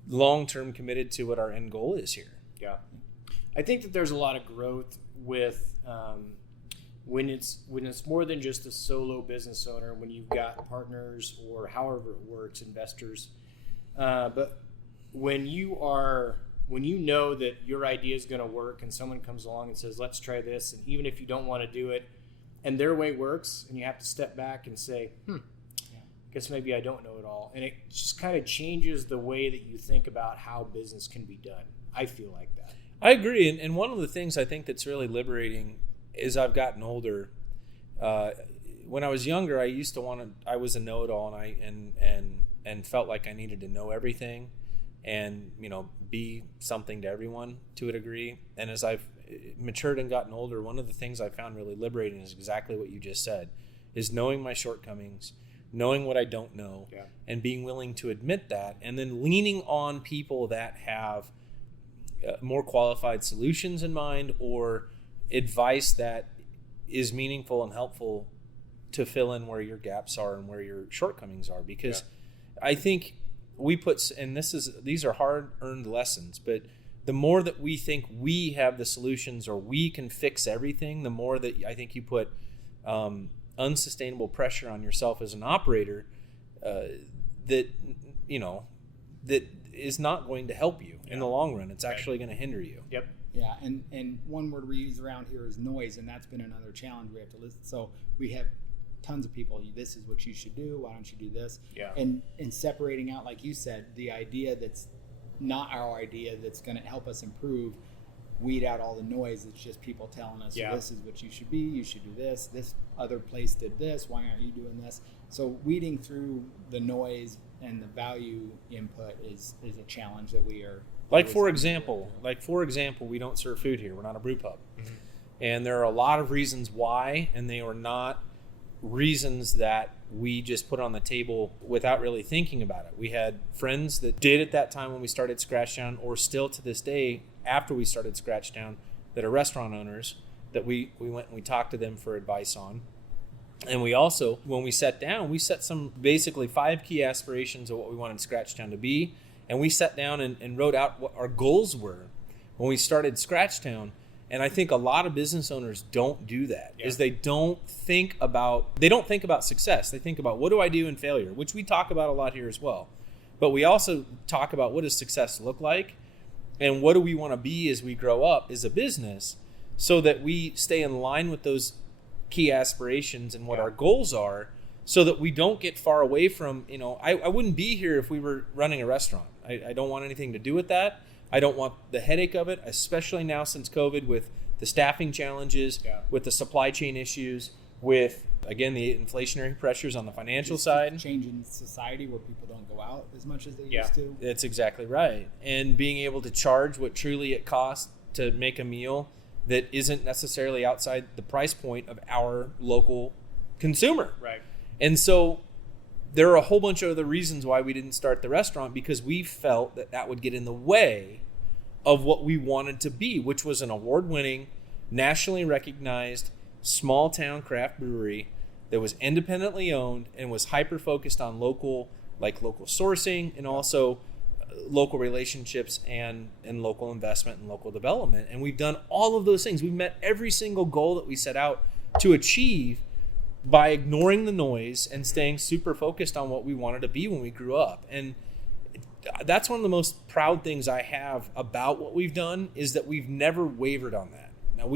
long-term committed to what our end goal is here. Yeah. I think that there's a lot of growth with when it's more than just a solo business owner, when you've got partners or however it works, investors. But when you know that your idea is going to work and someone comes along and says, let's try this, and even if you don't want to do it and their way works, and you have to step back and say, guess maybe I don't know it all. And it just kind of changes the way that you think about how business can be done. I feel like that. I agree. And one of the things I think that's really liberating as I've gotten older, when I was younger, I was a know-it-all, and felt like I needed to know everything, and be something to everyone to a degree. And as I've matured and gotten older, one of the things I found really liberating is exactly what you just said: is knowing my shortcomings, knowing what I don't know, and being willing to admit that, and then leaning on people that have more qualified solutions in mind or advice that is meaningful and helpful to fill in where your gaps are and where your shortcomings are. Because I think these are hard-earned lessons, but the more that we think we have the solutions or we can fix everything, the more that I think you put unsustainable pressure on yourself as an operator that is not going to help you in the long run. It's actually going to hinder you. Yep. Yeah, and one word we use around here is noise, and that's been another challenge we have to listen. So we have tons of people, this is what you should do, why don't you do this? Yeah. And separating out, like you said, the idea that's not our idea that's going to help us improve, weed out all the noise. It's just people telling us, this is what you should be, you should do this other place did this, why aren't you doing this? So weeding through the noise and the value input is a challenge that we are. Like for example, we don't serve food here. We're not a brew pub. Mm-hmm. And there are a lot of reasons why, and they are not reasons that we just put on the table without really thinking about it. We had friends that did at that time when we started Scratchtown, or still to this day after we started Scratchtown, that are restaurant owners, that we went and we talked to them for advice on. And we also, when we sat down, we set some basically 5 key aspirations of what we wanted Scratchtown to be. And we sat down and wrote out what our goals were when we started Scratchtown. And I think a lot of business owners don't do that. Is they don't think about success. They think about, what do I do in failure, which we talk about a lot here as well. But we also talk about, what does success look like, and what do we want to be as we grow up as a business, so that we stay in line with those key aspirations and what our goals are, so that we don't get far away from, I wouldn't be here if we were running a restaurant. I don't want anything to do with that. I don't want the headache of it, especially now since COVID, with the staffing challenges, with the supply chain issues, with, again, the inflationary pressures on the financial side. Changing society where people don't go out as much as they used to. That's exactly right. And being able to charge what truly it costs to make a meal that isn't necessarily outside the price point of our local consumer. Right. And so there are a whole bunch of other reasons why we didn't start the restaurant, because we felt that would get in the way of what we wanted to be, which was an award-winning, nationally recognized, small-town craft brewery that was independently owned and was hyper-focused on local sourcing, and also local relationships and local investment and local development. And we've done all of those things. We've met every single goal that we set out to achieve by ignoring the noise and staying super focused on what we wanted to be when we grew up. And that's one of the most proud things I have about what we've done, is that we've never wavered on that. Now,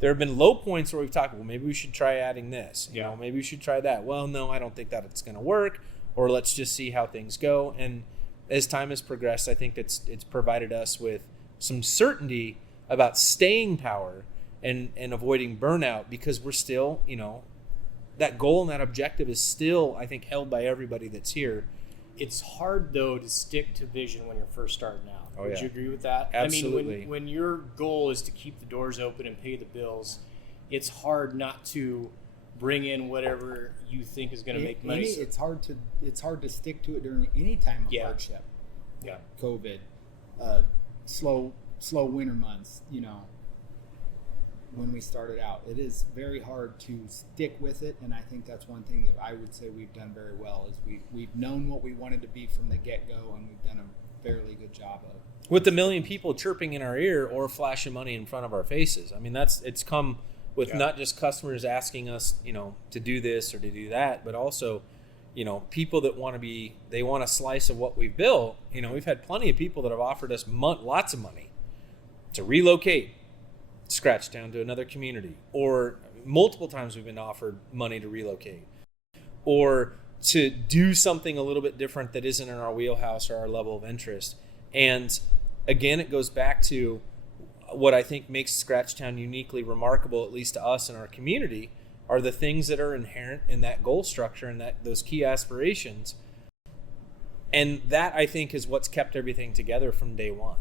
there have been low points where we've talked, well, maybe we should try adding this. Maybe we should try that. Well, no, I don't think that it's going to work, or let's just see how things go. And as time has progressed, I think it's provided us with some certainty about staying power and avoiding burnout, because we're still, that goal and that objective is still, I think, held by everybody that's here. It's hard, though, to stick to vision when you're first starting out. Would you agree with that? Absolutely. I mean, when your goal is to keep the doors open and pay the bills, it's hard not to bring in whatever you think is going to make money. It's hard to stick to it during any time of hardship. Yeah. COVID, slow winter months, when we started out. It is very hard to stick with it, and I think that's one thing that I would say we've done very well, is we've known what we wanted to be from the get-go, and we've done a fairly good job of. With a million people chirping in our ear or flashing money in front of our faces. I mean, it's come with not just customers asking us, to do this or to do that, but also, people that want a slice of what we've built. We've had plenty of people that have offered us lots of money to relocate Scratchtown to another community, or multiple times we've been offered money to relocate, or to do something a little bit different that isn't in our wheelhouse or our level of interest. And again, it goes back to what I think makes Scratchtown uniquely remarkable, at least to us and our community, are the things that are inherent in that goal structure and those key aspirations. And that, I think, is what's kept everything together from day one.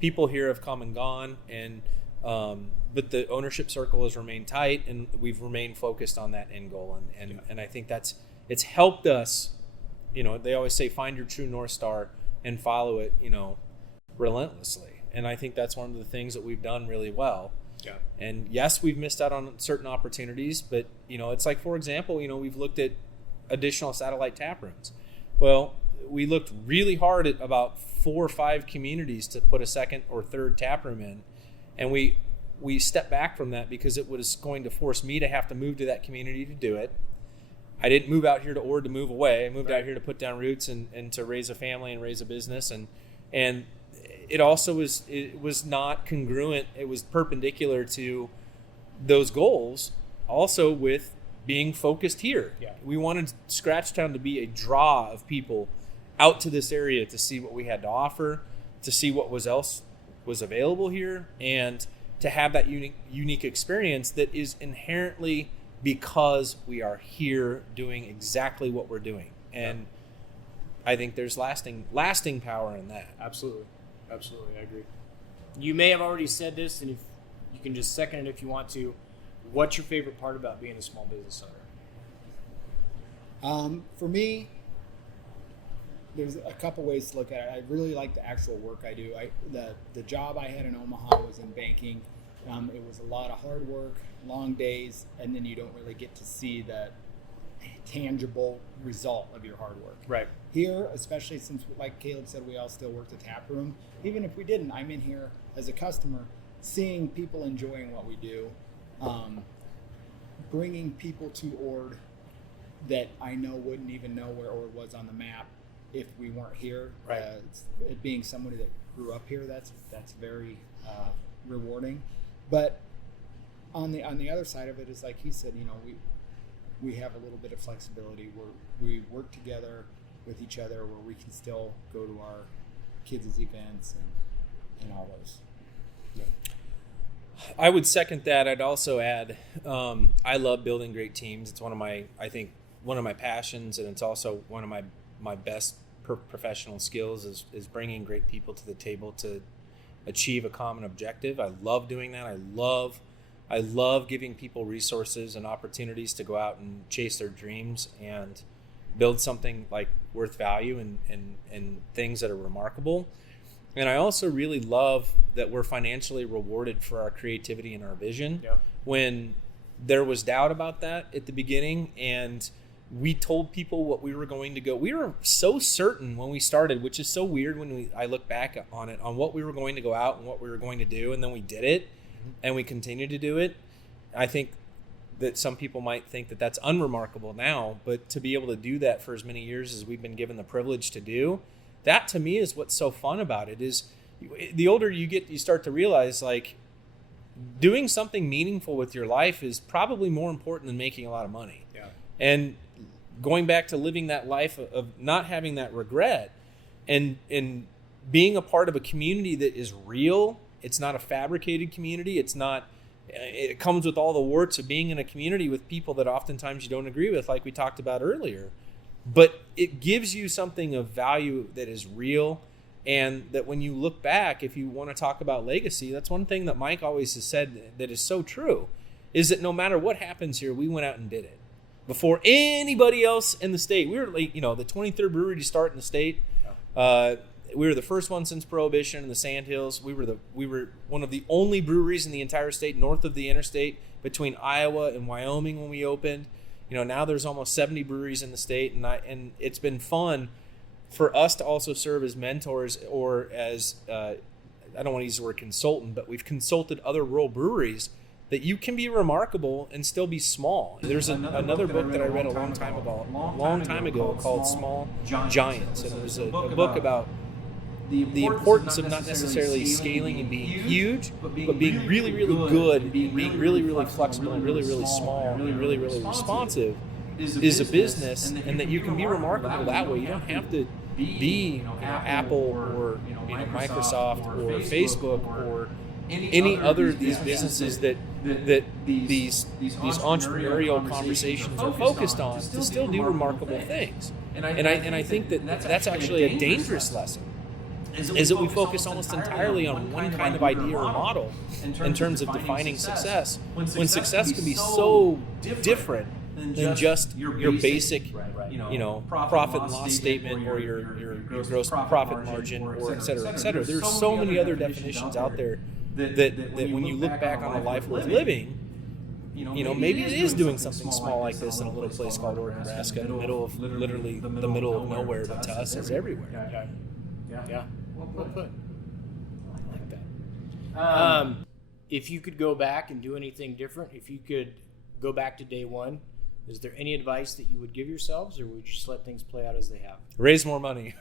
People here have come and gone, and but the ownership circle has remained tight, and we've remained focused on that end goal. And I think it's helped us. They always say, find your true North Star and follow it, relentlessly. And I think that's one of the things that we've done really well. Yeah. And yes, we've missed out on certain opportunities, but it's like, for example, we've looked at additional satellite tap rooms. Well, we looked really hard at about 4 or 5 communities to put a second or third tap room in, and we stepped back from that because it was going to force me to have to move to that community to do it. I didn't move out here to move away. I moved out here to put down roots and to raise a family and raise a business, and it also was not congruent. It was perpendicular to those goals, also with being focused here. Yeah. We wanted Scratchtown to be a draw of people out to this area to see what we had to offer, to see what else was available here, and to have that unique experience that is inherently because we are here doing exactly what we're doing. And I think there's lasting power in that. Absolutely. Absolutely. I agree. You may have already said this, and if you can just second it if you want to. What's your favorite part about being a small business owner? For me, there's a couple ways to look at it. I really like the actual work I do. The job I had in Omaha was in banking. It was a lot of hard work, long days, and then you don't really get to see the tangible result of your hard work. Right. Here, especially since, like Caleb said, we all still work the tap room. Even if we didn't, I'm in here as a customer, seeing people enjoying what we do, bringing people to Ord that I know wouldn't even know where Ord was on the map if we weren't here. Right. It being somebody that grew up here, that's very rewarding. But on the other side of it is, like he said, we have a little bit of flexibility where we work together with each other, where we can still go to our kids' events and all those. Yeah. I would second that. I'd also add, I love building great teams. It's one of my passions, and it's also one of my best professional skills is bringing great people to the table to achieve a common objective. I love doing that. I love giving people resources and opportunities to go out and chase their dreams and build something like worth value and things that are remarkable. And I also really love that we're financially rewarded for our creativity and our vision. Yep. When there was doubt about that at the beginning, and we told people what we were going to go. We were so certain when we started, which is so weird when I look back on it, on what we were going to go out and what we were going to do, and then we did it, and we continue to do it. I think that some people might think that that's unremarkable now, but to be able to do that for as many years as we've been given the privilege to do, that to me is what's so fun about it. Is the older you get, you start to realize, like, doing something meaningful with your life is probably more important than making a lot of money. Yeah. And going back to living that life of not having that regret and being a part of a community that is real. It's not a fabricated community. It comes with all the warts of being in a community with people that oftentimes you don't agree with, like we talked about earlier. But it gives you something of value that is real, and that when you look back, if you want to talk about legacy, that's one thing that Mike always has said that is so true, is that no matter what happens here, we went out and did it before anybody else in the state. We were like, the 23rd brewery to start in the state. We were the first one since Prohibition in the Sandhills. We were one of the only breweries in the entire state north of the interstate between Iowa and Wyoming when we opened. Now there's almost 70 breweries in the state, and it's been fun for us to also serve as mentors, or as I don't want to use the word consultant, but we've consulted other rural breweries that you can be remarkable and still be small. There's another book that I read a long time ago called Small Giants, and it was a book about the importance of not necessarily scaling and being huge, but being really, really good, and being really, really flexible, and really, really small, and really, really responsive is a business, and that you can be remarkable that way. You don't have to be Apple or Microsoft or Facebook or any other of these businesses that these entrepreneurial conversations are focused on to still do remarkable things. And I think that's actually a dangerous lesson, is that we focus almost entirely on one kind of idea or model in terms of defining success, when success can be so different than just your basic profit and loss statement, or your gross profit margin, or et cetera, et cetera. There's so many other definitions out there that when you look back on a life worth living, maybe it is doing something small like this in a little place called Ord, Nebraska, in the middle of literally the middle of nowhere, but to us it's everywhere. Yeah. Well put. I like that. If you could go back and do anything different, if you could go back to day one, is there any advice that you would give yourselves, or would you just let things play out as they have? Raise more money.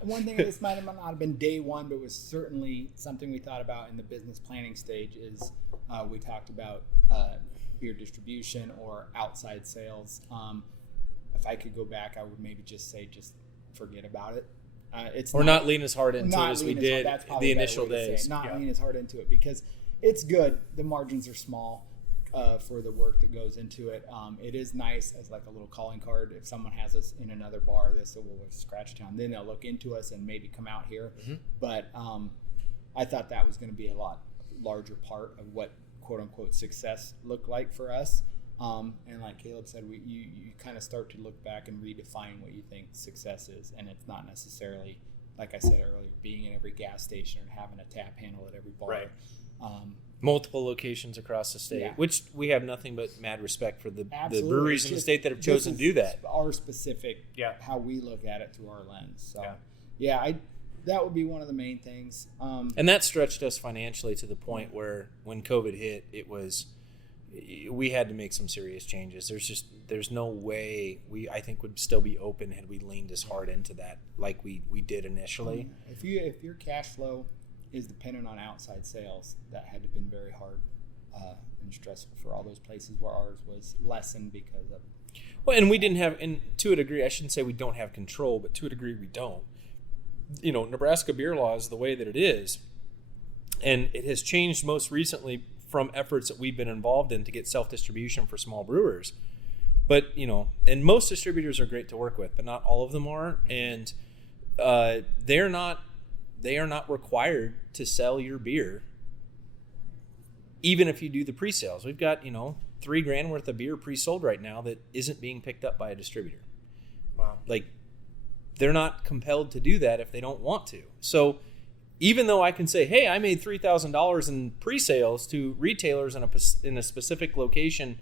One thing, this might have not have been day one, but was certainly something we thought about in the business planning stage, is we talked about beer distribution or outside sales. If I could go back, I would maybe just say, just forget about it. It's not lean as hard into it as we did the initial days. Lean as hard into it, because it's good. The margins are small for the work that goes into it. It is nice as like a little calling card. If someone has us in another bar, they say, well, we're Scratchtown, then they'll look into us and maybe come out here. Mm-hmm. But I thought that was going to be a lot larger part of what quote unquote success looked like for us. And like Caleb said, you kind of start to look back and redefine what you think success is. And it's not necessarily, like I said earlier, being in every gas station or having a tap handle at every bar. Right. Multiple locations across the state, which we have nothing but mad respect for the breweries in the state that have chosen to do that. Our specific, how we look at it through our lens. So, that would be one of the main things. And that stretched us financially to the point where when COVID hit, we had to make some serious changes. There's no way I think would still be open had we leaned as hard into that like we did initially. If your cash flow is dependent on outside sales, that had to have been very hard and stressful for all those places where ours was lessened because of it. Well, and we didn't have, and to a degree, I shouldn't say we don't have control, but to a degree we don't. Nebraska beer law is the way that it is, and it has changed most recently from efforts that we've been involved in to get self-distribution for small brewers. But, and most distributors are great to work with, but not all of them are, and they are not required to sell your beer, even if you do the pre-sales. We've got, $3,000 worth of beer pre-sold right now that isn't being picked up by a distributor. Wow. Like, they're not compelled to do that if they don't want to. So even though I can say, hey, I made $3,000 in pre-sales to retailers in a specific location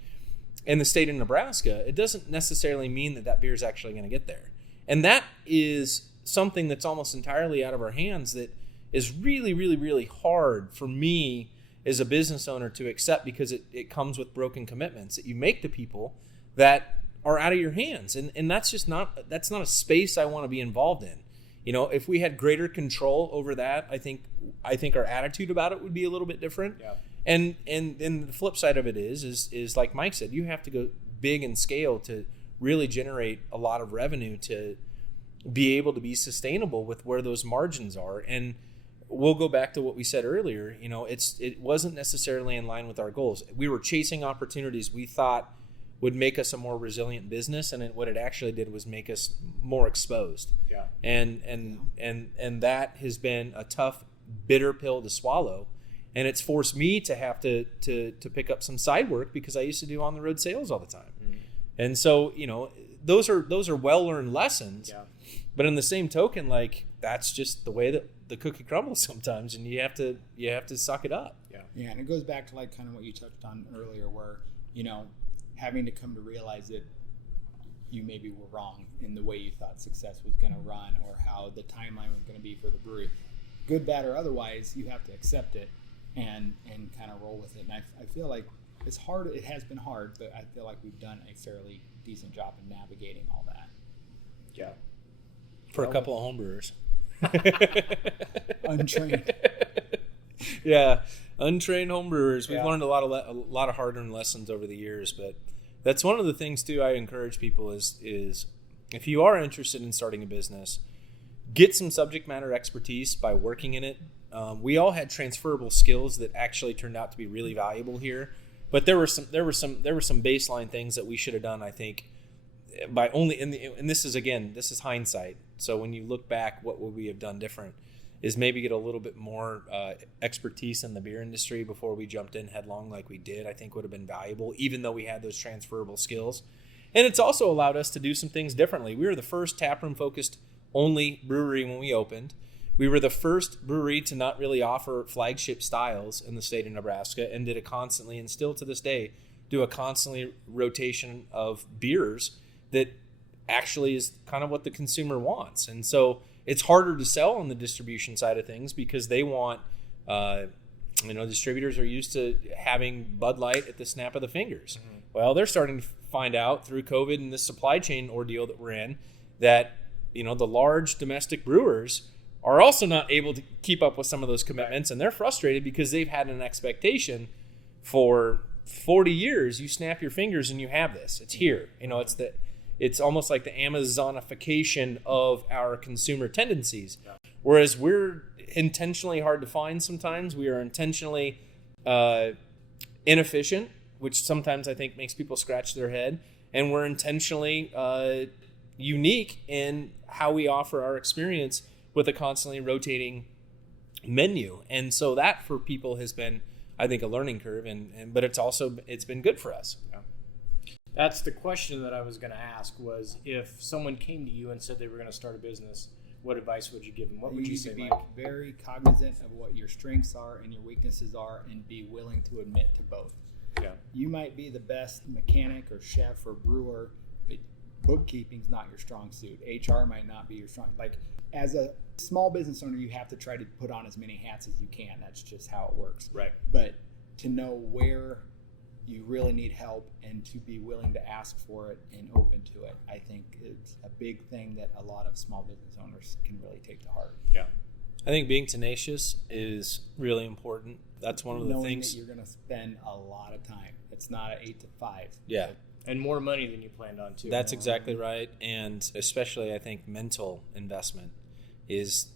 in the state of Nebraska, it doesn't necessarily mean that beer is actually going to get there. And that is something that's almost entirely out of our hands that is really, really, really hard for me as a business owner to accept, because it comes with broken commitments that you make to people that are out of your hands. And that's not a space I want to be involved in. If we had greater control over that, I think our attitude about it would be a little bit different. Yeah. And the flip side of it is like Mike said, you have to go big in scale to really generate a lot of revenue to be able to be sustainable with where those margins are. And we'll go back to what we said earlier. It wasn't necessarily in line with our goals. We were chasing opportunities we thought would make us a more resilient business, and what it actually did was make us more exposed. Yeah. And that has been a tough, bitter pill to swallow, and it's forced me to have to pick up some side work because I used to do on the road sales all the time. Mm. And so those are well learned lessons. Yeah. But in the same token, like, that's just the way that the cookie crumbles sometimes, and you have to suck it up. Yeah. Yeah, and it goes back to like kind of what you touched on earlier, where having to come to realize that you maybe were wrong in the way you thought success was going to run, or how the timeline was going to be for the brewery. Good, bad, or otherwise, you have to accept it and kind of roll with it. And I feel like it's hard. It has been hard, but I feel like we've done a fairly decent job in navigating all that. Yeah. For a couple of homebrewers. Untrained. Yeah, untrained homebrewers. We've learned a lot of hard-earned lessons over the years, but that's one of the things too I encourage people is if you are interested in starting a business, get some subject matter expertise by working in it. We all had transferable skills that actually turned out to be really valuable here, but there were some baseline things that we should have done, I think, by only and this is hindsight. So when you look back, what would we have done different is maybe get a little bit more expertise in the beer industry before we jumped in headlong like we did. I think would have been valuable, even though we had those transferable skills. And it's also allowed us to do some things differently. We were the first taproom-focused only brewery when we opened. We were the first brewery to not really offer flagship styles in the state of Nebraska, and did it constantly, and still to this day do a constantly rotation of beers that actually is kind of what the consumer wants. And so it's harder to sell on the distribution side of things because they want, distributors are used to having Bud Light at the snap of the fingers. Mm-hmm. Well, they're starting to find out through COVID and this supply chain ordeal that we're in that, the large domestic brewers are also not able to keep up with some of those commitments, and they're frustrated because they've had an expectation for 40 years, you snap your fingers and you have this. It's here. It's almost like the Amazonification of our consumer tendencies. Yeah. Whereas we're intentionally hard to find sometimes. We are intentionally inefficient, which sometimes I think makes people scratch their head. And we're intentionally unique in how we offer our experience with a constantly rotating menu. And so that for people has been, I think, a learning curve, but it's been good for us. Yeah. That's the question that I was going to ask, was if someone came to you and said they were going to start a business, what advice would you give them? What would you say, Mike? You need to be very cognizant of what your strengths are and your weaknesses are, and be willing to admit to both. Yeah. You might be the best mechanic or chef or brewer, but bookkeeping's not your strong suit. HR might not be your strong. Like, as a small business owner, you have to try to put on as many hats as you can. That's just how it works. Right. But to know where you really need help and to be willing to ask for it and open to it, I think it's a big thing that a lot of small business owners can really take to heart. Yeah. I think being tenacious is really important. That's one of the Knowing things. that you're going to spend a lot of time. It's not an 8 to 5. Yeah. And more money than you planned on, too. That's exactly right. And especially, I think, mental investment is,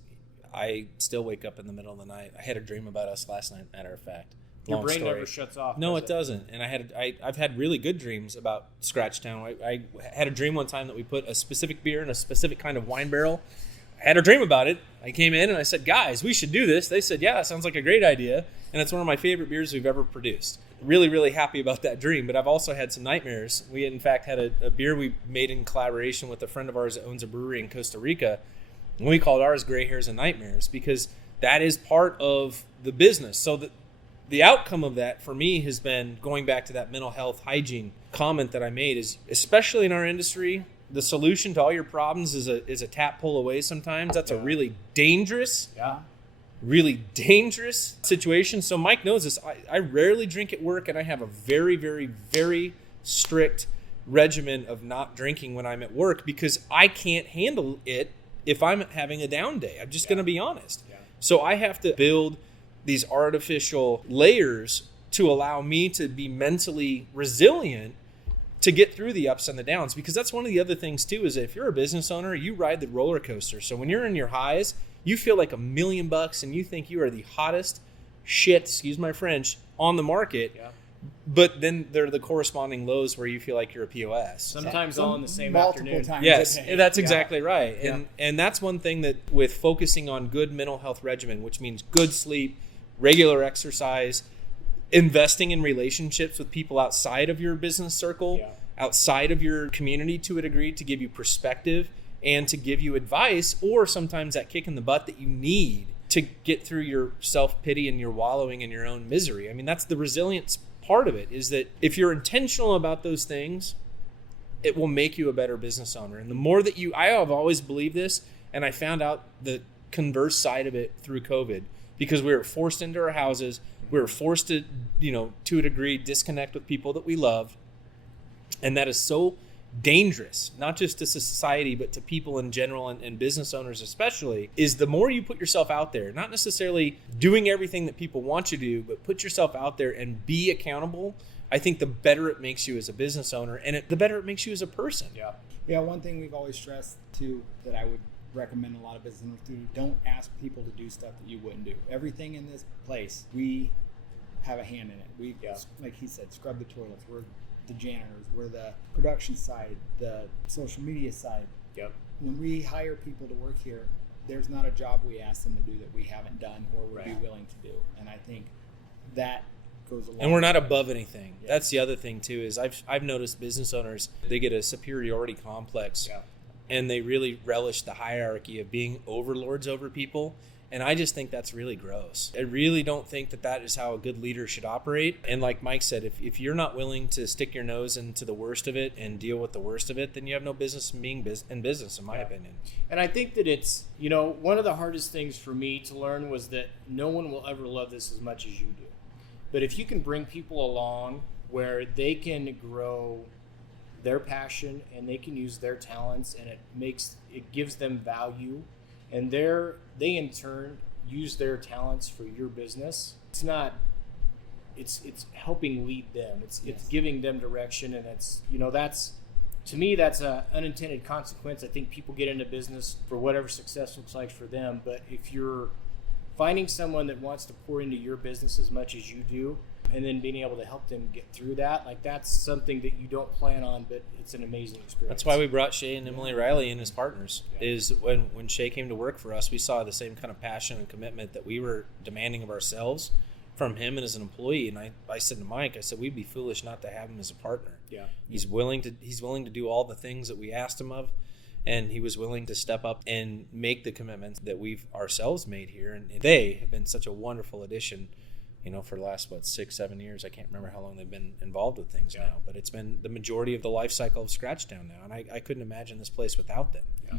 I still wake up in the middle of the night. I had a dream about us last night, matter of fact. Your brain never shuts off. No, it doesn't. And I've had really good dreams about Scratchtown. I had a dream one time that we put a specific beer in a specific kind of wine barrel. I had a dream about it. I came in and I said, guys, we should do this. They said, yeah, that sounds like a great idea. And it's one of my favorite beers we've ever produced. Really, really happy about that dream. But I've also had some nightmares. We, in fact, had a beer we made in collaboration with a friend of ours that owns a brewery in Costa Rica. And we called ours Gray Hairs and Nightmares, because that is part of the business. So the outcome of that for me has been, going back to that mental health hygiene comment that I made, is especially in our industry, the solution to all your problems is a tap pull away sometimes. That's a really dangerous situation. So Mike knows this. I rarely drink at work, and I have a very, very, very strict regimen of not drinking when I'm at work, because I can't handle it if I'm having a down day. I'm just going to be honest. Yeah. So I have to build these artificial layers to allow me to be mentally resilient to get through the ups and the downs. Because that's one of the other things too, is if you're a business owner, you ride the roller coaster. So when you're in your highs, you feel like $1 million and you think you are the hottest shit, excuse my French, on the market. Yeah. But then there are the corresponding lows where you feel like you're a POS. Sometimes all in the same multiple afternoon. Times yes, that's exactly right. Yeah. And that's one thing that, with focusing on good mental health regimen, which means good sleep, regular exercise, investing in relationships with people outside of your business circle, outside of your community to a degree, to give you perspective and to give you advice, or sometimes that kick in the butt that you need to get through your self-pity and your wallowing in your own misery. I mean, that's the resilience part of it, is that if you're intentional about those things, it will make you a better business owner. And the more that I have always believed this, and I found out the converse side of it through COVID, because we were forced into our houses. We were forced to, to a degree, disconnect with people that we love. And that is so dangerous, not just to society, but to people in general, and business owners especially, is the more you put yourself out there, not necessarily doing everything that people want you to do, but put yourself out there and be accountable. I think the better it makes you as a business owner, and the better it makes you as a person. Yeah. One thing we've always stressed too, that I would recommend a lot of business owners do: don't ask people to do stuff that you wouldn't do. Everything in this place, we have a hand in it. We, like he said, scrub the toilets. We're the janitors. We're the production side, the social media side. Yep. When we hire people to work here, there's not a job we ask them to do that we haven't done or would be willing to do. And I think that goes along. And we're not above anything. Yeah. That's the other thing too, is I've noticed business owners, they get a superiority complex. Yeah. And they really relish the hierarchy of being overlords over people. And I just think that's really gross. I really don't think that is how a good leader should operate. And like Mike said, if you're not willing to stick your nose into the worst of it and deal with the worst of it, then you have no business being in business, in my opinion. And I think that it's, one of the hardest things for me to learn was that no one will ever love this as much as you do. But if you can bring people along where they can grow their passion and they can use their talents, and it gives them value, and they in turn use their talents for your business. It's not it's helping lead them. It's giving them direction, and that's to me, that's an unintended consequence. I think people get into business for whatever success looks like for them, but if you're finding someone that wants to pour into your business as much as you do, and then being able to help them get through that, like that's something that you don't plan on, but it's an amazing experience. That's why we brought Shay and Emily Riley in as partners. Is when Shay came to work for us, we saw the same kind of passion and commitment that we were demanding of ourselves from him and as an employee. And I said to Mike, I said, we'd be foolish not to have him as a partner. Yeah, he's willing to do all the things that we asked him of, and he was willing to step up and make the commitments that we've ourselves made here. And they have been such a wonderful addition, for the last 6-7 years. I can't remember how long they've been involved with things now, but it's been the majority of the life cycle of Scratchtown now, and I couldn't imagine this place without them. Yeah.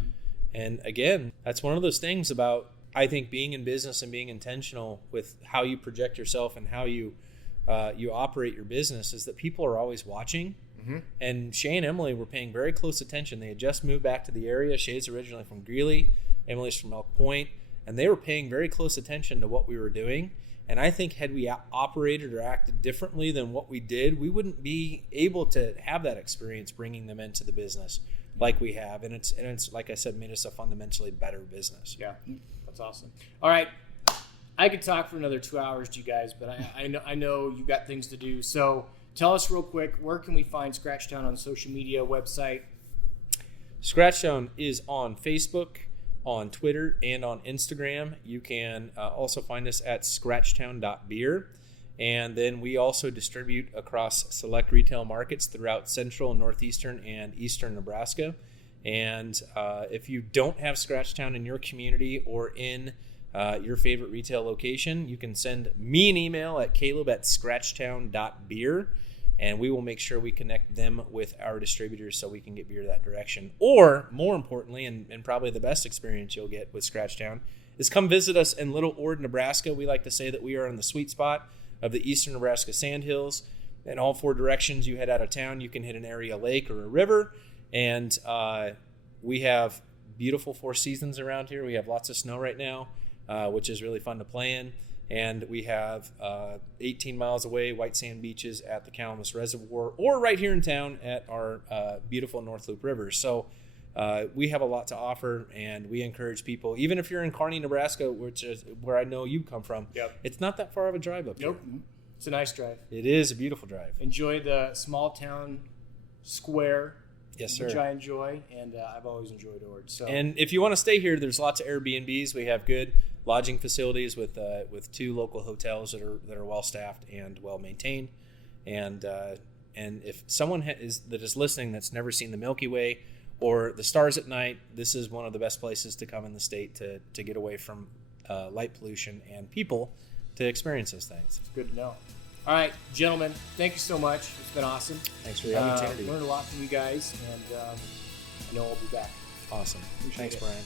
And again, that's one of those things about, I think, being in business and being intentional with how you project yourself and how you operate your business, is that people are always watching. Mm-hmm. And Shay and Emily were paying very close attention. They had just moved back to the area. Shay's originally from Greeley, Emily's from Elk Point, and they were paying very close attention to what we were doing. And I think had we operated or acted differently than what we did, we wouldn't be able to have that experience bringing them into the business like we have. And it's like I said, made us a fundamentally better business. Yeah, that's awesome. All right, I could talk for another 2 hours to you guys, but I know you got things to do. So tell us real quick, where can we find Scratchtown on social media, website? Scratchtown is on Facebook, on Twitter, and on Instagram. You can also find us at scratchtown.beer. And then we also distribute across select retail markets throughout central, northeastern, and eastern Nebraska. And if you don't have Scratchtown in your community or in your favorite retail location, you can send me an email at caleb@scratchtown.beer, and we will make sure we connect them with our distributors so we can get beer that direction. Or, more importantly, and probably the best experience you'll get with Scratchtown, is come visit us in Little Ord, Nebraska. We like to say that we are in the sweet spot of the eastern Nebraska Sandhills. In all four directions you head out of town, you can hit an area lake or a river. And we have beautiful four seasons around here. We have lots of snow right now, which is really fun to play in. And we have 18 miles away white sand beaches at the Calamus Reservoir, or right here in town at our beautiful North Loop River. So we have a lot to offer, and we encourage people, even if you're in Kearney, Nebraska, which is where I know you come from, it's not that far of a drive up here. It's a nice drive. It is a beautiful drive. Enjoy the small town square. Yes, sir. Which I enjoy, and I've always enjoyed Ord. So. And if you want to stay here, there's lots of Airbnbs. We have good lodging facilities with 2 local hotels that are well staffed and well maintained. And if someone that is listening that's never seen the Milky Way or the stars at night, this is one of the best places to come in the state to get away from light pollution and people to experience those things. It's good to know. All right, gentlemen, thank you so much. It's been awesome. Thanks for the opportunity. Learned a lot from you guys, and I know I'll be back. Awesome. Thanks, Brian.